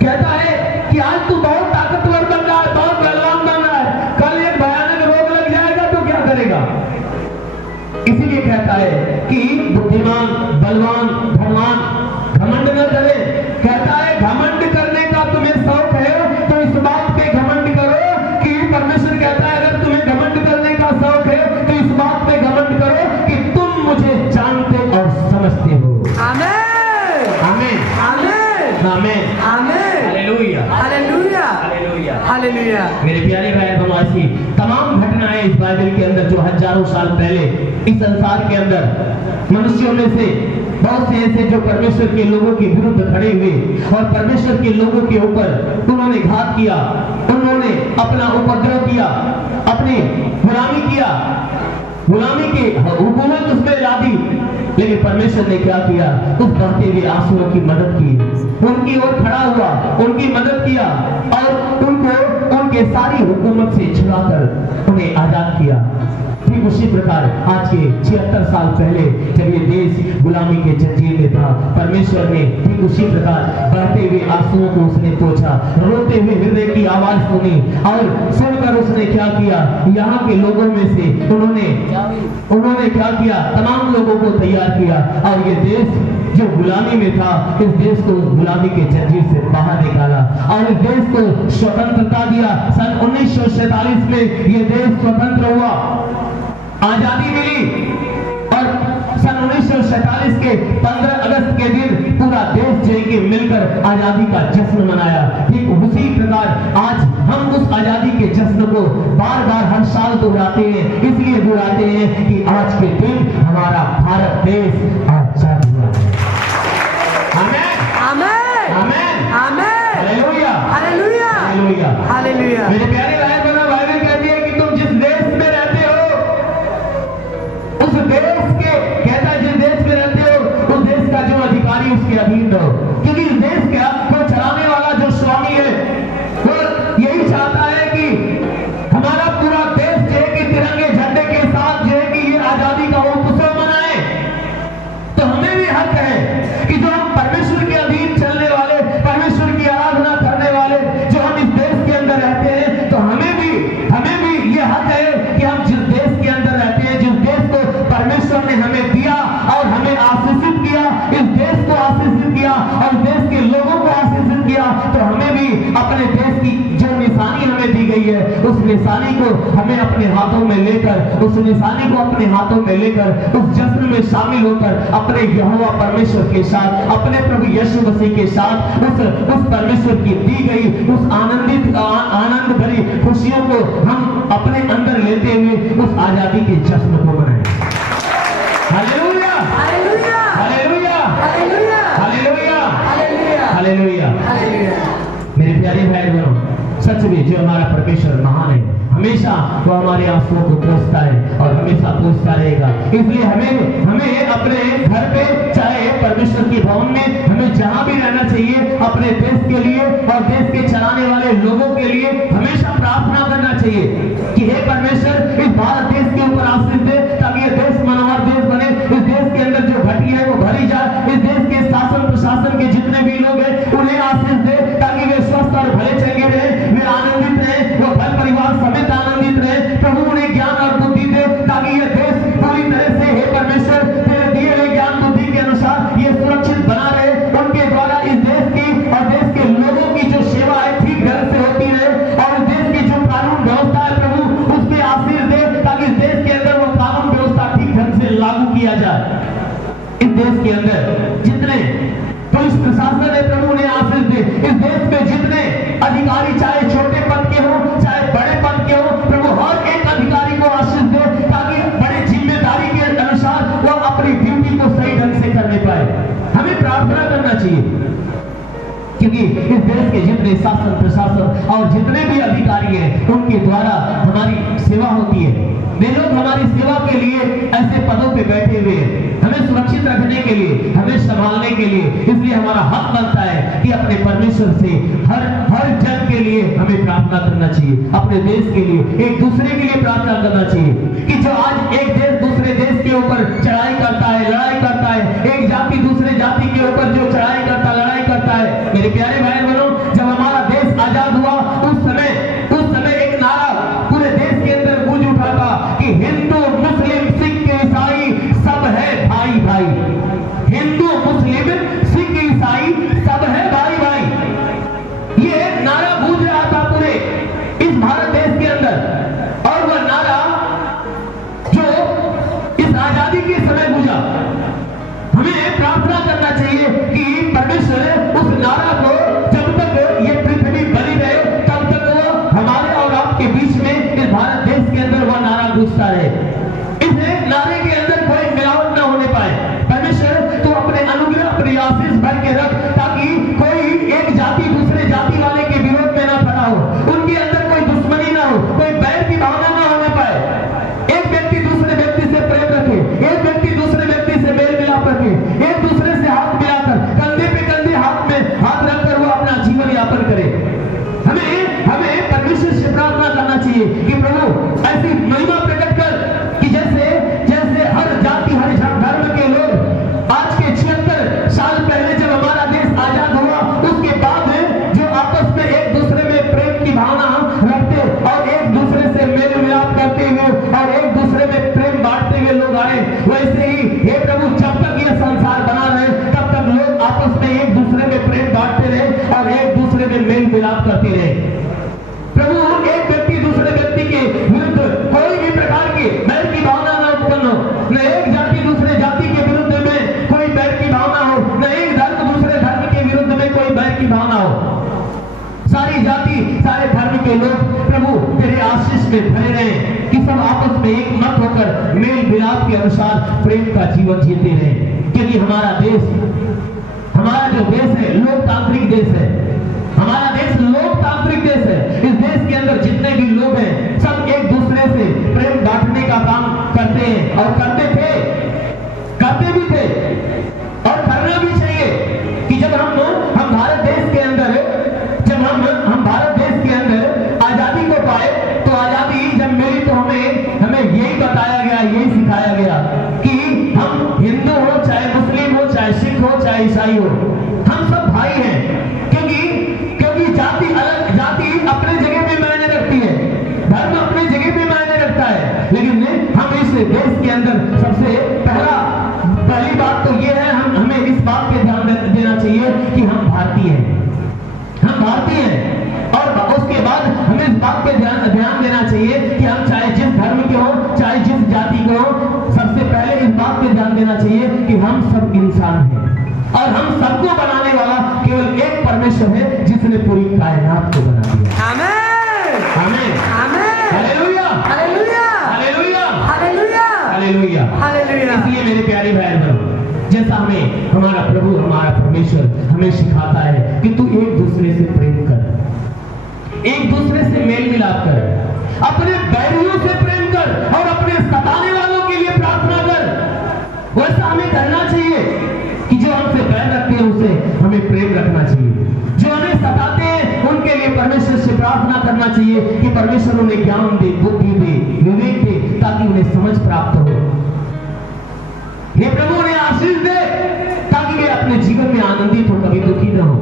कहता है कि आज तू बहुत ताकतवर बन रहा है, बहुत बलवान बन रहा है, कल एक भयानक रोग लग जाएगा तो क्या करेगा? इसीलिए कहता है कि बुद्धिमान, बलवान, धनवान घमंड न करे। कहता है घमंड करने का तुम्हें शौक है तो इस बात पे घमंड करो कि परमेश्वर कहता है अगर तुम्हें घमंड करने का शौक है तो इस बात पे घमंड करो कि तुम मुझे जानते और समझते हो। आमीन, आमीन, आमीन, आमीन, आमीन। Hallelujah, hallelujah, hallelujah, hallelujah. मेरे प्यारे भाई बहनों, ऐसी तमाम घटनाएं इस बाइबल के अंदर जो हजारों साल पहले इस संसार के अंदर मनुष्यों में से बहुत से ऐसे जो परमेश्वर के लोगों के विरुद्ध खड़े हुए और परमेश्वर के लोगों के ऊपर उन्होंने घात किया, उन्होंने अपना उपद्रव किया, अपनी गुलामी किया, गुलामी की हुकूमत उसमें ला दी, लेकिन परमेश्वर ने क्या किया? उस बहते हुए आंसुओं की मदद की, उनकी ओर खड़ा हुआ, उनकी मदद किया और उनको उनके सारी हुकूमत से छुड़ाकर उन्हें आजाद किया। ठीक उसी प्रकार आज के 76 साल पहले जब ये देश गुलामी के जंजीर में था, परमेश्वर ने ठीक उसी प्रकार बहते हुए आंसुओं को उसने पोंछा, रोते हुए हृदय की आवाज सुनी और सुनकर उसने क्या किया? यहाँ के लोगों में से उन्होंने क्या किया? तमाम लोगों को तैयार किया और ये देश जो गुलामी में था, इस देश को गुलामी के जंजीर से बाहर निकाला और इस देश को स्वतंत्रता दिया। सन 1947 में ये देश स्वतंत्र हुआ, आजादी मिली और सन 1947 के 15 अगस्त के दिन पूरा देश जो है कि मिलकर आजादी का जश्न मनाया। ठीक उसी प्रकार आज हम उस आजादी के जश्न को बार बार हर साल दोहराते हैं, इसलिए दोहराते हैं कि आज के दिन हमारा भारत देश आजाद हुआ है। आमीन आमेन आमीन amen hallelujah hallelujah hallelujah. Hallelujah मेरे प्यारे भाई बहनों, बाइबल कहती है कि तुम जिस देश में रहते हो उस देश के, कहता है जिस देश में रहते हो उस देश का जो अधिकारी उसके अधीन रहो, क्योंकि इस देश का को चलाने वाला जो स्वामी है वो यही चाहता है कि हमारा पूरा देश जो है कि तिरंगे झंडे के साथ जो है कि ये आजादी का उत्सव मनाए। तो हमें भी हक है कि जो हम परमेश्वर के अधीन चलने वाले, परमेश्वर की आराधना करने वाले जो हम इस देश के अंदर रहते हैं, तो हमें भी ये हक है कि हम जिस देश के अंदर रहते हैं, जिस देश को परमेश्वर ने हमें दिया और हमें आशीषित किया, इस देश को आशीषित किया और देश के लोगों को आशीषित किया, तो हमें भी अपने देश की जो निशानी हमें दी गई है उस निशानी को हमें अपने हाथों में लेकर, उस निशानी को अपने हाथों में लेकर उस जश्न में शामिल होकर अपने यहोवा परमेश्वर के साथ, अपने प्रभु यीशु मसीह के साथ उस परमेश्वर की दी गई उस आनंद भरी खुशियों को हम अपने अंदर लेते हुए उस आजादी के जश्न को मनाएं। Hallelujah hallelujah hallelujah hallelujah hallelujah hallelujah hallelujah. Hallelujah मेरे प्यारे भाई बहनों, सच में जो हमारा परमेश्वर महान है, हमेशा वो हमारे आंसुओं को पोंछता है और हमेशा पोंछता रहेगा। इसलिए हमें अपने घर पे, चाहे परमेश्वर के भवन में, हमें जहां भी रहना चाहिए अपने देश के लिए और देश के चलाने वाले लोगों के लिए हमेशा प्रार्थना करना चाहिए कि हे परमेश्वर इस भारत देश के ऊपर आशीष दे, ताकि ये देश मनोहर देश बने। इस देश के अंदर जो घटी है वो भरी जाए, इस देश के शासन प्रशासन के जितने भी लोग हैं उन्हें आशीष दे, ताकि वे स्वस्थ और भले चंगे रहे, वे आनंदित रहे, वो घर परिवार समेत आनंदित रहे। प्रभु उन्हें ज्ञान और बुद्धि दे, ताकि ये देश पूरी तरह से हे परमेश्वर तेरे दिए हुए ज्ञान बुद्धि के अनुसार ये सुरक्षित बना रहे। उनके द्वारा इस देश की और देश के लोगों की जो सेवा है ठीक ढंग से होती रहे, और इस देश की जो कानून व्यवस्था है प्रभु उसके आशीष दे, ताकि इस देश के अंदर वो कानून व्यवस्था ठीक ढंग से लागू किया जाए। इस देश के अंदर जितने पुलिस प्रशासन है प्रभु उन्हें आशीष दे। इस देश में जितने अधिकारी, चाहे छोटे पद के हो चाहे बड़े पद के हो, प्रभु हर एक अधिकारी को आशीष दे, ताकि बड़े जिम्मेदारी के अनुसार वो अपनी ड्यूटी को सही ढंग से करने पाए। हमें प्रार्थना करना चाहिए, क्योंकि इस देश के जितने शासन प्रशासन और जितने भी अधिकारी हैं उनके द्वारा हमारी सेवा होती है। वे लोग हमारी सेवा के लिए ऐसे पदों पे बैठे हुए हैं, हमें सुरक्षित रखने के लिए, हमें संभालने के लिए। इसलिए हमारा हक बनता है कि अपने परमेश्वर से हर जन के लिए हमें प्रार्थना करना चाहिए, अपने देश के लिए, एक दूसरे के लिए प्रार्थना करना चाहिए। कि जो आज एक देश दूसरे देश के ऊपर चढ़ाई करता है, लड़ाई करता है, एक जाति दूसरे जाति के ऊपर जो चढ़ाई करता, लड़ाई करता है, मेरे प्यारे भाई बहनों, जब हमारा देश आजाद हुआ उस समय एक नारा पूरे देश के अंदर गूंज उठा था कि हिंदू मुस्लिम सिख ईसाई सब है भाई भाई। हिंदू मुस्लिम सिख ईसाई सब है भाई भाई, ये नारा गूंज रहा था पूरे इस भारत देश के अंदर। और वह नारा जो इस आजादी के समय गूंजा, हमें प्रार्थना करना चाहिए कि परमेश्वर उस नारा को जब तक ये पृथ्वी बनी रहे तब तक वो हमारे और आपके बीच में इस भारत देश के अंदर वह नारा गूंजता रहे। इस नारे के अंदर कोई मिलावट न होने पाए। परमेश्वर तो अपने अनुग्रह, अपनी आशीष भर के रख, ताकि कोई एक जाति दूसरे जाति वाले के विरोध में ना खड़ा हो, उनके अंदर कोई दुश्मनी ना हो, कोई बैर की भावना ना होने पाए। एक व्यक्ति दूसरे व्यक्ति से प्रेम रखे, एक व्यक्ति दूसरे व्यक्ति से मेल मिलाप रखे, एक दूसरे से हाथ मिलाकर, कंधे पे कंधे, हाथ में हाथ रखकर वो अपना जीवन यापन करे। हमें परमेश्वर से प्रार्थना करना चाहिए कि प्रभु ऐसी महिमा प्रकट कर कि जैसे हर जाति, हर धर्म के लोग आज के 76 साल पहले जब हमारा देश आजाद हुआ उसके बाद जो आपस में एक दूसरे में प्रेम की भावना रखते और एक दूसरे से मेल मिलाप करते हुए और एक दूसरे में प्रेम बांटते हुए लोग आए, वैसे ही हे प्रभु जब तक ये संसार बना रहे तब तक लोग आपस में एक दूसरे में प्रेम बांटते रहे और एक दूसरे में मेल मिलाप करते रहे। प्रभु एक व्यक्ति दूसरे व्यक्ति के विरुद्ध कोई भी प्रकार की बैर की भावना न उत्पन्न हो, न एक जाति दूसरे जाति के विरुद्ध में कोई बैर की भावना हो, न एक धर्म हो। सारी जाति, सारे धर्म के लोग प्रभु तेरे आशीष में भरे रहे, कि सब आपस में एक मत होकर मेल मिलाप के अनुसार प्रेम का जीवन जीते रहे। क्योंकि हमारा जो देश है लोकतांत्रिक देश है। हमारा देश लोकतांत्रिक देश है। इस देश के अंदर जितने भी लोग हैं सब एक दूसरे से प्रेम बांटने का काम करते हैं, और करते भी थे और करना भी चाहिए। कि जब हम भारत देश के अंदर आजादी को पाए, तो आजादी जब मिली तो हमें यही बताया गया, यही सिखाया गया कि हम हिंदू हो, चाहे मुस्लिम हो, चाहे सिख हो, चाहे ईसाई हो, हम सब भाई हैं। क्योंकि जाति अपने जगह पे मायने रखती है, धर्म अपने जगह पे मायने रखता है, लेकिन हम इस देश के अंदर सबसे पहली बात तो ये है, हमें इस बात पे ध्यान देना चाहिए कि हम भारतीय हैं। और उसके बाद हमें इस बात पे ध्यान देना चाहिए कि हम चाहे जिस धर्म के हो, चाहे जिस जाति के हो, सबसे पहले इस बात पे ध्यान देना चाहिए कि हम सब इंसान हैं, और हम सबको बनाने वाला केवल एक परमेश्वर है, जिसने पूरी कायनात को बना दिया। आमीन, आमीन, आमीन, hallelujah, hallelujah, hallelujah, hallelujah, hallelujah, hallelujah. इसलिए मेरे प्यारे भाई बहनों, जैसा हमें हमारा प्रभु, हमारा परमेश्वर हमें सिखाता है कि तू एक दूसरे से प्रेम कर, एक दूसरे से मेल मिलाप कर, अपने बैरियों से प्रेम कर, और अपने सताने वालों के लिए प्रार्थना कर। वैसा हमें करना चाहिए कि जो हमसे बैर रखते हैं उसे हमें प्रेम रखना चाहिए। जो हमें सताते हैं उनके लिए परमेश्वर से प्रार्थना करना चाहिए कि परमेश्वर उन्हें ज्ञान दे, बुद्धि दे, विवेक दे, ताकि उन्हें समझ प्राप्त हो। हे प्रभु उन्हें आशीष दे, ताकि वे अपने जीवन में आनंदित हो, कभी दुखी न हो।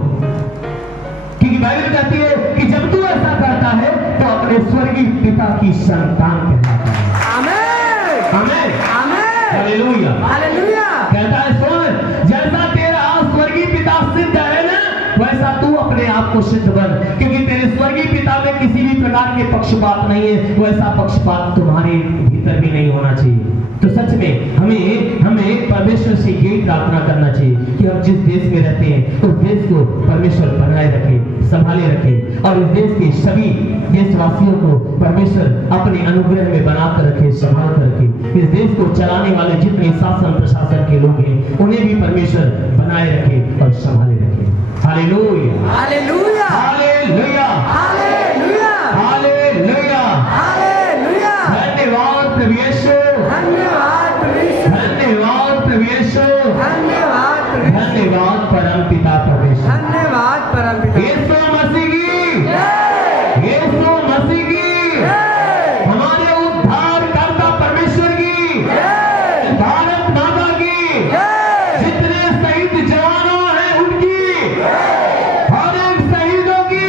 क्योंकि बाइबल कहती है कि जब तू ऐसा करता है तो अपने स्वर्गीय पिता की संतान कहलाता है। आमीन, आमीन, आमीन, हालेलुया, हालेलुया। कहता है सुन, जैसा तेरा स्वर्गीय पिता सिद्ध है ना, वैसा तू अपने आप को सिद्ध बन। क्योंकि तेरे स्वर्गीय पिता में किसी भी प्रकार के पक्षपात नहीं है, वैसा पक्षपात तुम्हारे भीतर भी नहीं होना चाहिए। तो सच में हमें परमेश्वर से यही प्रार्थना करना चाहिए कि हम जिस देश में रहते हैं उस देश को परमेश्वर बनाए रखे, संभाले रखे, और इस देश के सभी देशवासियों को परमेश्वर अपने अनुग्रह में बनाकर रखे, संभाल कर रखे। इस देश को चलाने वाले जितने शासन प्रशासन के लोग हैं उन्हें भी परमेश्वर बनाए रखे और संभाले रखे। Hallelujah, hallelujah, hallelujah, hallelujah, hallelujah, hallelujah. धन्यवाद प्रभु यीशु, धन्यवाद प्रभु यीशु, धन्यवाद प्रभु यीशु, धन्यवाद प्रभु यीशु, धन्यवाद परम पिता परमेश्वर, धन्यवाद परम पिता। यीशु मसीह की, जय, यीशु मसीह की, जय, हमारे उद्धारकर्ता परमेश्वर की, जय, भारत माता की, जय, जितने शहीद जवानों हैं उनकी, हर एक शहीदों की,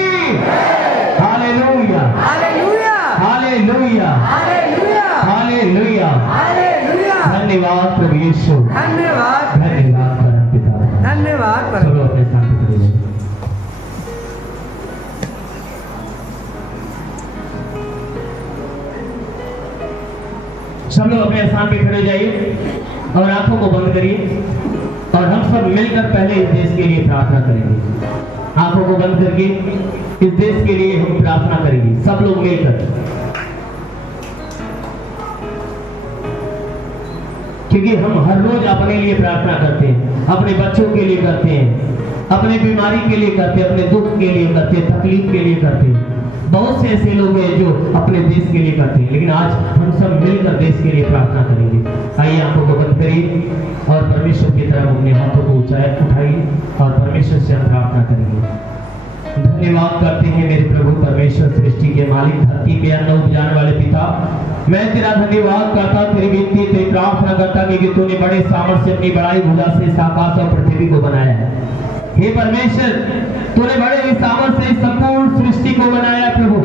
hallelujah, hallelujah, hallelujah, hallelujah, hallelujah, hallelujah. धन्यवाद प्रभु यीशु, धन्यवाद, धन्यवाद परम पिता। धन्यवाद परम। चलो अपने स्थान पे खड़े हो जाइए। सब लोग अपने स्थान पे खड़े हो जाइए और आंखों को बंद करिए, और हम सब मिलकर पहले इस देश के लिए प्रार्थना करेंगे। आंखों को बंद करके इस देश के लिए हम प्रार्थना करेंगे, सब लोग मिलकर। क्योंकि हम हर रोज अपने लिए प्रार्थना करते हैं, अपने बच्चों के लिए करते हैं, अपने बीमारी के लिए करते हैं, अपने दुख के लिए करते हैं, तकलीफ के लिए करते हैं। बहुत से ऐसे लोग हैं जो अपने देश के लिए करते हैं, लेकिन आज हम सब मिलकर देश के लिए प्रार्थना करेंगे। आइए आंखों को बंद करिए और परमेश्वर की तरफ अपने हाथों को उठाइए और परमेश्वर से हम प्रार्थना करेंगे। धन्यवाद करते हैं मेरे प्रभु परमेश्वर, सृष्टि के मालिक, धरती पे अन्न उपजाने वाले पिता। मैं तेरा धन्यवाद करता, तेरी विनती, तेरी प्रार्थना करता कि तूने बड़े सामर्थ्य से अपनी बड़ाई भुजा से इस आकाश और पृथ्वी को बनाया है। हे परमेश्वर, तूने बड़े ही सामर्थ्य से संपूर्ण सृष्टि को बनाया प्रभु।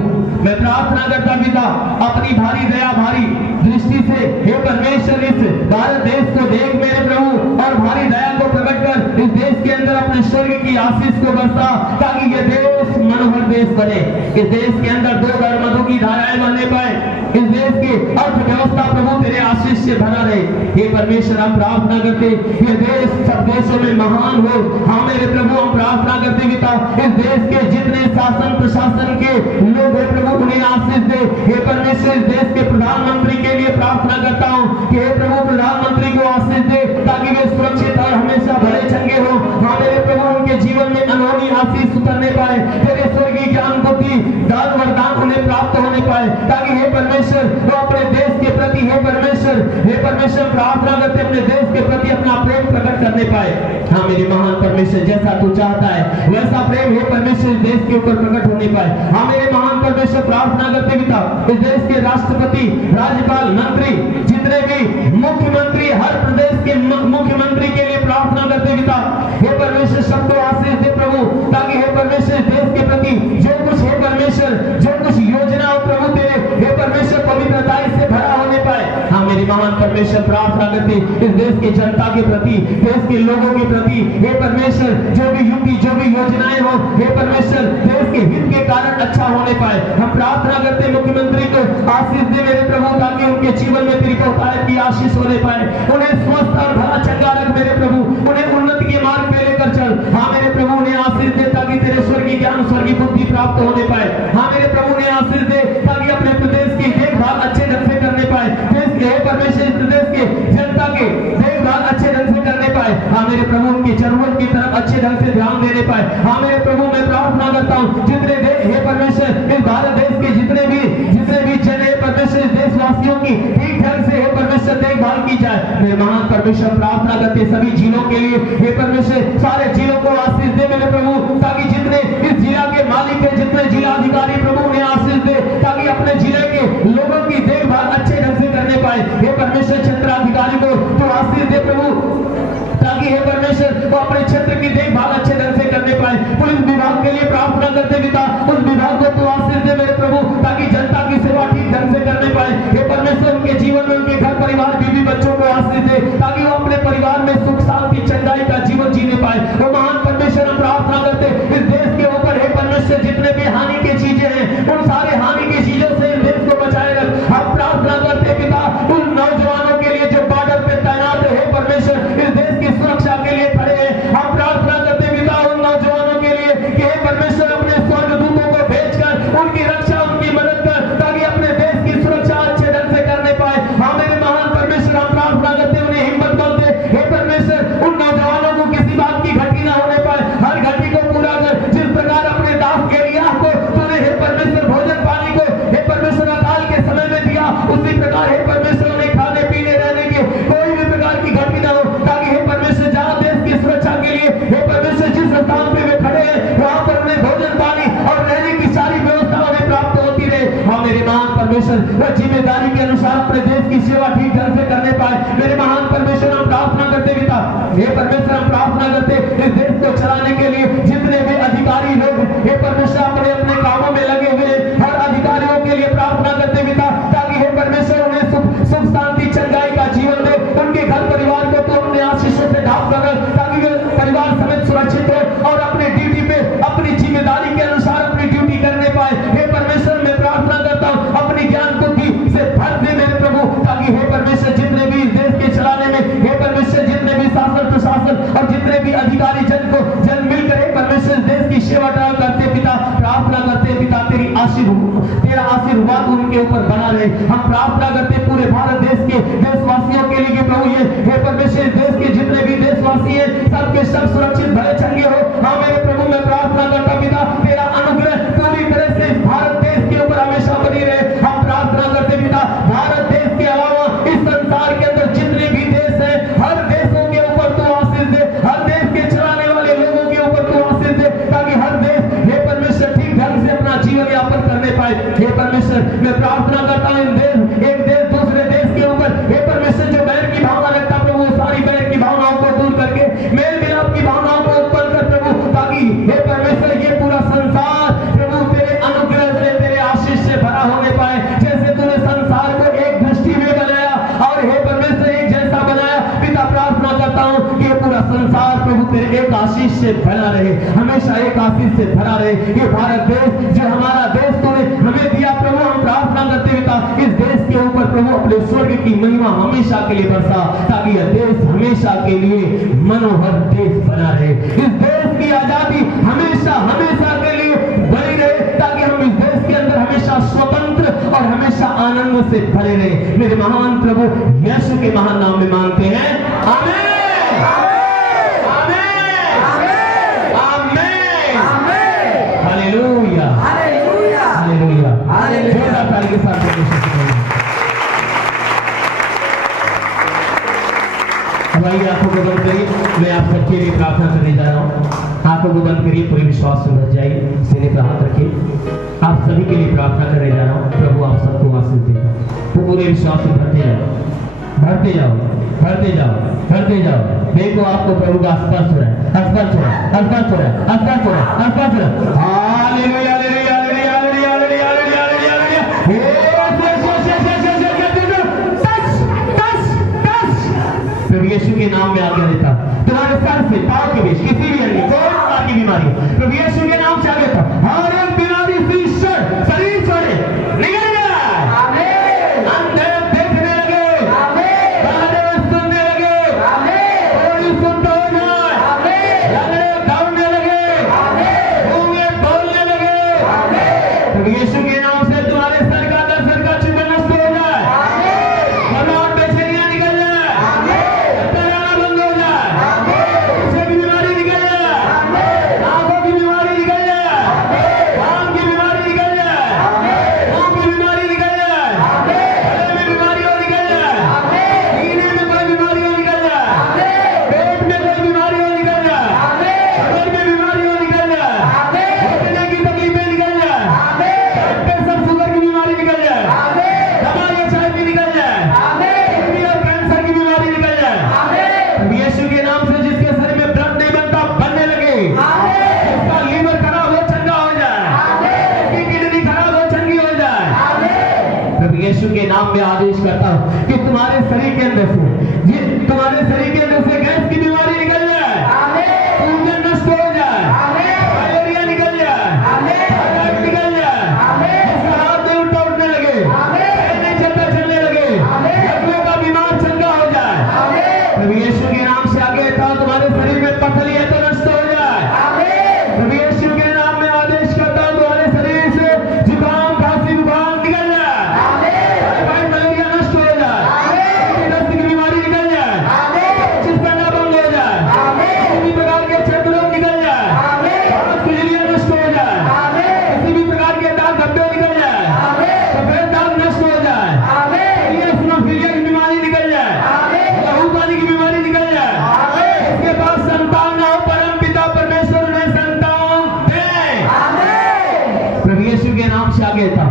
मैं प्रार्थना करता पिता, अपनी भारी दया, भारी दृष्टि से हे परमेश्वर इस भारत देश को देख मेरे प्रभु, और भारी दया को प्रकट कर इस देश के अंदर अपने स्वर्ग की आशीष को बरसा, ताकि ये देश मनोहर देश बने। इस देश के अंदर दो मधु की धाराएं बनने पाए। इस देश की अर्थव्यवस्था प्रभु तेरे आशीष आशीष से भरा रहे। हे परमेश्वर हम प्रार्थना करते ये देश सब देशों में महान हो। हाँ मेरे प्रभु हम प्रार्थना करते पिता इस देश के जितने शासन प्रशासन के लोग हैं प्रभु उन्हें आशीष दे। हे परमेश्वर इस देश के प्रधानमंत्री के लिए प्रार्थना करता हूँ कि हे प्रभु प्रधानमंत्री को आशीष दे ताकि वे सुरक्षित और हमेशा भरे चंगे हो। हाँ मेरे प्रभु उनके जीवन में अनहोनी आशीष उतरने पाए, तेरे स्वर्गीय ज्ञान बुद्धि दान वरदान उन्हें प्राप्त होने पाए, ताकि हे परमेश्वर वो अपने देश के प्रति हे परमेश्वर प्रार्थना करते अपने देश के प्रति अपना प्रेम प्रकट करने पाए। हाँ मेरे महान परमेश्वर जैसा तू चाहता है वैसा प्रेम हे परमेश्वर इस देश के ऊपर प्रकट होने पाए। हाँ मेरे महान परमेश्वर प्रार्थना करते पिता इस देश के राष्ट्रपति राज्यपाल मंत्री जितने भी मुख्यमंत्री हर प्रदेश के मुख्यमंत्री के लिए प्रार्थना करते पिता हे परमेश्वर सबको आशीष दे प्रभु, ताकि हे परमेश्वर देश के प्रति जो कुछ हे परमेश्वर जो कुछ योजना हो प्रभु तेरे हे परमेश्वर पवित्रता से भरा होने पाए। हाँ मेरे महान परमेश्वर प्रार्थना करते इस देश की जनता के प्रति देश के लोगों के प्रति हे परमेश्वर जो भी योजनाएं हो हे परमेश्वर देश के हित के कारण अच्छा होने पाए। हम प्रार्थना करते मुख्यमंत्री को आशीष दे मेरे प्रभु, ताकि उनके जीवन में तेरी बहुतायत की आशीष होने पाए। उन्हें स्वस्थ और भला चंगा रख मेरे प्रभु, उन्हें उन्नति के मार्ग पे लेकर चल। हाँ मेरे प्रभु उन्हें आशीष दे ताकि तेरे स्वर्गीय ज्ञान स्वर्गीय बुद्धि प्राप्त होने पाए। हाँ मेरे प्रभु उन्हें आशीष दे ताकि अपने प्रदेश की देखभाल अच्छे ढंग से करने पाए, देश के हे परमेश्वर इस प्रदेश के जनता के देखभाल अच्छे ढंग से करने पाए। हाँ मेरे प्रभु उनकी जरूरत की तरफ अच्छे ढंग से ध्यान देने पाए। हाँ मेरे प्रभु मैं प्रार्थना करता हूँ जितने हे परमेश्वर इस भारत देश के जितने भी जन हे परमेश्वर इस देशवासियों की ठीक ढंग से हे परमेश्वर देखभाल की जाए। मेरे महान परमेश्वर प्रार्थना करते सभी जिलों के लिए हे परमेश्वर सारे जिलों को आशीष दे मेरे प्रभु, ताकि जितने इस जिला के मालिक है जितने जिला अधिकारी प्रभु उन्हें आशीष दे ताकि अपने जिले के लोगों की देखभाल अच्छे ढंग से करने पाए। हे परमेश्वर क्षेत्राधिकारी को तो आशीष दे प्रभु, ताकि हे परमेश्वर वो अपने क्षेत्र की देखभाल अच्छे ढंग से करने पाए। पुलिस विभाग के लिए प्रार्थना करते पिता उस विभाग को तो आशीष दे मेरे प्रभु, ताकि जनता की सेवा ठीक ढंग से करने पाए। हे परमेश्वर उनके जीवन में उनके घर परिवार बीवी बच्चों को आशीष दे ताकि वो अपने परिवार में सुख शांति चंगाई का जीवन जीने पाए। वो महान परमेश्वर हम प्रार्थना करते इस देश के ऊपर हे परमेश्वर जितने भी हानि की चीजें हैं उन सारे हानि की चीजों से इस देश को बचाए रख। हम प्रार्थना करते पिता उन नौजवानों के लिए जो बॉर्डर पे तैनात है हे परमेश्वर इस देश की सुरक्षा के लिए खड़े हैं। हम प्रार्थना करते पिता उन नौजवानों के लिए कि हे परमेश्वर अपने स्वर्गदूतों को भेजकर उनकी रक्षा उनकी मदद कर ताकि अपने देश की सुरक्षा अच्छे ढंग से करने पाए। हाँ मेरे महान परमेश्वर हम प्रार्थना करते उन्हें हिम्मत बोलते हे परमेश्वर उन नौजवानों को किसी बात की घटी ना होने पाए, हर घटी को पूरा कर। जिस प्रकार अपने दास एलिय्याह को तूने हे परमेश्वर भोजन पानी को हे परमेश्वर अकाल के समय में दिया, उसी प्रकार हे परमेश्वर उन्हें खाने पीने रहने के कोई भी प्रकार की घटी ना हो, ताकि हे परमेश्वर जहाँ देश की सुरक्षा के लिए हे परमेश्वर जिस स्थान पे वे खड़े हैं वहां पर उन्हें भोजन पानी और रहने की सारी व्यवस्था उन्हें प्राप्त होती रहे। हाँ मेरे महान परमेश्वर वह जिम्मेदारी के अनुसार अपने देश की सेवा ठीक ढंग से करने पाए। मेरे महान परमेश्वर हम प्रार्थना करते पिता हे परमेश्वर हम प्रार्थना करते इस देश को चलाने के लिए जितने भी अधिकारी लोग हे परमेश्वर अपने अपने कामों में लगे हुए हर अधिकारियों के लिए प्रार्थना करते पिता, ताकि हे परमेश्वर उन्हें सुख शांति चंगाई का जीवन दे। उनके घर परिवार को तो अपने आशीषों से ढांप कर ताकि वे परिवार समेत सुरक्षित हो और अपने ड्यूटी पे अपनी जिम्मेदारी के अनुसार अपनी ड्यूटी करने पाए। हे परमेश्वर मैं प्रार्थना करता हूँ अपनी ज्ञान बुद्धि से भर दे मेरे प्रभु, ताकि हे परमेश्वर जितने भी इस देश के चलाने में हे परमेश्वर जितने भी शासन प्रशासन और जितने भी अधिकारी जन मिलकर हे परमेश्वर देश की सेवा करते पिता प्रार्थना करते पिता तेरा आशीर्वाद उनके ऊपर बना रहे। हम प्रार्थना करते पूरे भारत देश के देशवासियों के लिए प्रभु ये हे परमेश्वर देश के जितने भी देशवासी हैं सबके सब सुरक्षित भले चंगे हो। हाँ मेरे प्रभु मैं प्रार्थना करता पिता तेरा अनुग्रह पूरी तरह से भारत देश के ऊपर हमेशा बनी रहे। हम प्रार्थना करते पिता भारत देश के अलावा इस संसार के अंदर जितने भी देश हैं हर देशों के ऊपर तू आशीष दे, हर देश के चलाने वाले लोगों के ऊपर तू आशीष दे, ताकि हर देश हे परमेश्वर ठीक ढंग से अपना जीवन यापन करने पाए। हे परमेश्वर मैं प्रार्थना करता हूँ एक देश दूसरे देश के ऊपर हे परमेश्वर जो बैर की भावना रखता प्रभु सारी बैर की भावनाओं को दूर करके मेल मिलाप की भावनाओं को उत्पन्न कर प्रभु, ताकि हे परमेश्वर ये पूरा संसार प्रभु तेरे अनुग्रह से तेरे आशीष से भरा होने पाए। जैसे तूने संसार को एक दृष्टि में बनाया और हे परमेश्वर एक जैसा बनाया पिता प्रार्थना करता हूँ कि पूरा संसार प्रभु तेरे एक आशीष से भरा रहे, हमेशा एक आशीष से भरा रहे। ये भारत देश जो हमारा देश तूने हमें दिया प्रभु हम प्रार्थना करते पिता इस देश के ऊपर प्रभु अपने स्वर्ग की महिमा हमेशा के लिए बरसा, ताकि यह देश हमेशा के लिए मनोहर देश बना रहे। इस देश की आजादी हमेशा हमेशा के लिए बनी रहे, ताकि हम इस देश के अंदर हमेशा स्वतंत्र और हमेशा आनंद से भरे रहे। मेरे महान प्रभु यीशु के महान नाम में मांगते हैं, आमीन। Hallelujah, hallelujah, hallelujah, hallelujah. जोरदार ताली के साथ भाई आंखों को बंद करिए। मैं आप सबके लिए प्रार्थना करने जा रहा हूँ। आंखों को बंद करिए, पूरे विश्वास से बच जाइए, सीने पर हाथ रखिए। आप सभी के लिए प्रार्थना करने जा रहा हूँ। प्रभु आप सबको आशीष देगा। तो पूरे विश्वास से भरते जाओ, भरते जाओ, भरते जाओ, भरते जाओ। देखो आपको प्रभु का स्पर्श हो रहा है, स्पर्श हो रहा है, स्पर्श हो रहा है, स्पर्श हो रहा है, स्पर्श हो रहा है। हालेलुया, hallelujah, hallelujah, hallelujah, hallelujah, hallelujah, हालेलुया। प्रभु यीशु के नाम में आज्ञा देता, तुम्हारे सर से पांव के बीच किसी भी अंग कोई प्रकार की बीमारी, प्रभु यीशु के नाम से आज्ञा देता, हर एक बीमारी से शरीर छोड़े निकल जाए। आमीन। अंधे देखने लगे, आमीन। बहरे सुनने लगे, आमीन। कोई सुनता हो जाए, आमीन। लंगड़े दौड़ने लगे, आमीन। गूंगे बोलने लगे, आमीन। प्रभु यीशु के नाम से तुम्हारे सर का दर्द का चिन्ह नष्ट हो जाए, आमीन। घबराहट बेचैनियां निकल जाए, यीशु के नाम में आदेश करता हूं कि तुम्हारे शरीर के अंदर से, ये तुम्हारे शरीर के अंदर से गैस की बीमारी निकल जाए, आमीन। सूजन नष्ट हो जाए, आमीन। मलेरिया निकल जाए, आमीन। थायराइड निकल जाए, आमीन। जिसका हाथ नहीं उल्टा उठने लगे, आमीन। पैर नहीं चलता चलने लगे, आमीन। लकवों का बीमार चंगा हो जाए, आमीन। प्रभु यीशु के नाम से आगे था, तुम्हारे शरीर में पथरी है तो नष्ट हो जाए, आमीन। प्रभु यीशु के नाम में आदेश करता हूं, तुम्हारे शरीर से जुकाम खांसी बुखार निकल जाए, मलेरिया नष्ट हो जाए, दस्त की बीमारी निकल जाए, चिस पड़ना बंद हो जाए, किसी भी प्रकार के चर्म रोग निकल जाए, खुजलियां नष्ट हो जाए, किसी भी प्रकार के दाग धब्बे निकल जाए, सफेद दाग नष्ट हो जाए, फिलिया की बीमारी निकल जाए, लहू पानी की बीमारी निकल जाए। इसके पास संतान ना हो, परम पिता परमेश्वर ने संतान दे। प्रभु यीशु के नाम से आगे था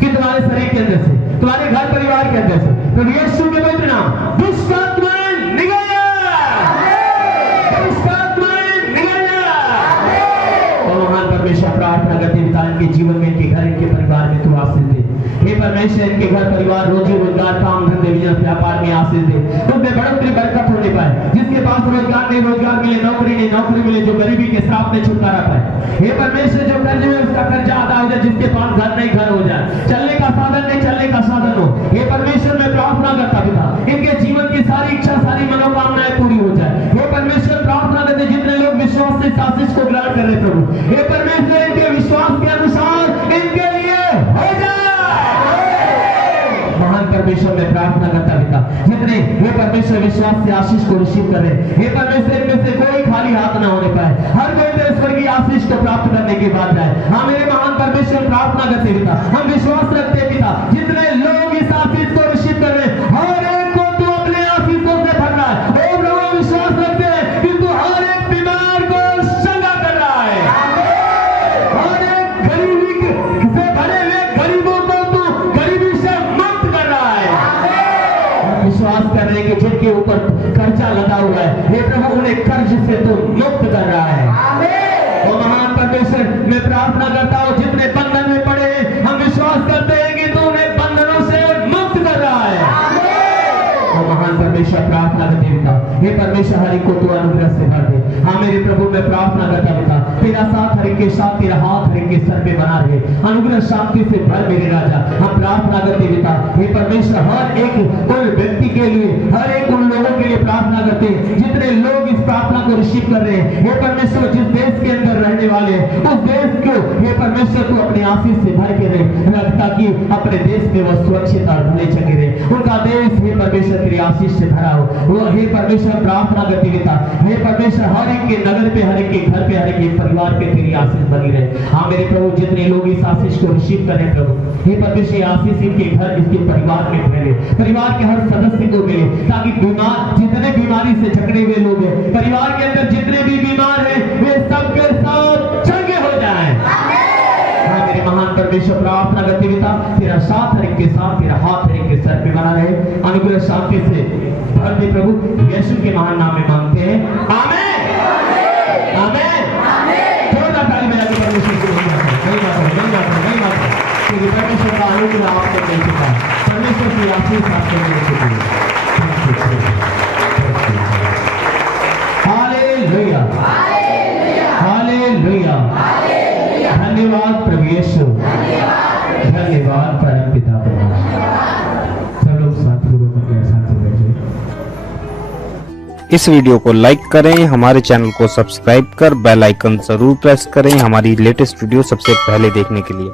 कि तुम्हारे शरीर के अंदर से, तुम्हारे घर परिवार के अंदर से, प्रभु यीशु के पवित्र नाम, दुष्ट आत्माएं निकल जाए, दुष्ट आत्माएं निकल जाए। ओ महान परमेश्वर, प्रार्थना करते पिता, इनके जीवन में, इनके घर, इनके परिवार में तू आशीष दे। हे परमेश्वर, इनके घर परिवार, रोजी रोजगार, काम धंधे, बिजनेस व्यापार में आशीष दे, उनमें बढ़ोतरी बरकत होने पाए। जिसके पास रोजगार नहीं, रोजगार मिले, नौकरी नहीं, नौकरी मिले, जो गरीबी के श्राप में छुटकारा पाए। हे परमेश्वर, जो कर्ज में उसका कर्जा अदा हो जाए, जिसके पास घर नहीं घर हो जाए, चलने का साधन नहीं चलने का साधन हो। हे परमेश्वर, मैं प्रार्थना करता पिता, इनके जीवन की सारी इच्छा, सारी मनोकामनाएं पूरी हो जाए। हे परमेश्वर, प्रार्थना करते जितने लोग विश्वास से इस आशीष को ग्रहण कर रहे प्रभु, हे परमेश्वर, इनके विश्वास के अनुसार इनके लिए हो जाए। महान परमेश्वर, मैं प्रार्थना करता पिता, जितने हे परमेश्वर विश्वास से आशीष को रिसीव कर रहे, हे परमेश्वर, इनमें से कोई खाली हाथ ना होने पाए, हर कोई तेरे स्वर्ग की आशीष को प्राप्त करने के बाद जाए। हाँ मेरे महान परमेश्वर, प्रार्थना करते पिता, हम विश्वास रखते पिता, जितने लोग इस आशीष को रिसीव कर रहे, हर एक को तू अपने आशीषों से भर रहा है। ओ प्रभु, विश्वास रखते हैं कि तू हर एक बीमार को चंगा कर रहा है, हर एक गरीबी से भरे हुए गरीबों को तू गरीबी से मुक्त कर रहा है। विश्वास कर रहे हैं कि जिनके ऊपर कर्जा लगा हुआ है, हे प्रभु, उन्हें कर्ज से तू मुक्त कर रहा है। ओ महान परमेश्वर, मैं प्रार्थना करता हूँ, जितने बंधन में पड़े हैं, हम विश्वास करते हैं कि तू उन्हें बंधनों से मुक्त कर रहा है। ओ महान परमेश्वर, प्रार्थना करते पिता, हे परमेश्वर, हरि को तू अनुग्रह से भर दे। हाँ मेरे प्रभु, मैं प्रार्थना करता पिता, तेरा साथ हर एक के साथ, तेरा हाथ हर एक के सर पे बना रहे। अनुग्रह शांति से भर मेरे राजा। हम प्रार्थना करते पिता, हे परमेश्वर, हर एक उन व्यक्ति के लिए, हर एक उन लोगों के लिए प्रार्थना करते हैं जितने लोग इस प्रार्थना को रिसीव कर रहे हैं। हे परमेश्वर, जिस देश के अंदर रहने वाले हैं, उस देश को हे परमेश्वर तू अपने आशीष से भर के रख, ताकि अपने देश में वो सुरक्षित और भले चंगे रहे। उनका देश हे परमेश्वर तेरी आशीष से भरा हो। वो हे परमेश्वर प्रार्थना करते पिता, हे परमेश्वर, हर एक के नगर पे, हर एक के घर पे, हर एक के परिवार पे तेरी आशीष बनी रहे। हाँ मेरे प्रभु, जितने लोग इस आशीष को रिसीव करें प्रभु, हे परमेश्वर, ये आशीष इनके घर, इसके परिवार में फैले, परिवार के हर सदस्य को मिले, ताकि बीमार, जितने बीमारी से जकड़े हुए लोग हैं, परिवार के अंदर जितने भी बीमार हैं, वे सबके सब चंगे हो जाएं। हाँ मेरे महान परमेश्वर, प्रार्थना करते पिता, तेरा साथ हर एक के साथ, तेरा हाथ हर एक के सर पे बना रहे। अनुग्रह शांति से भर दे प्रभु, यीशु के महान नाम में मांगते हैं, आमीन, आमीन। जोरदार ताली बजा के परमेश्वर की महिमा करें। क्योंकि परमेश्वर का अनुग्रह आपको मिल चुका है, परमेश्वर की आशीष आपको मिल चुकी है। हालेलुया, हालेलुया, धन्यवाद प्रभु यीशु, धन्यवाद परम पिता परमेश्वर। सब लोग साथियों को अपने साथ बैठे। इस वीडियो को लाइक करें, हमारे चैनल को सब्सक्राइब कर बेल आइकन जरूर प्रेस करें हमारी लेटेस्ट वीडियो सबसे पहले देखने के लिए।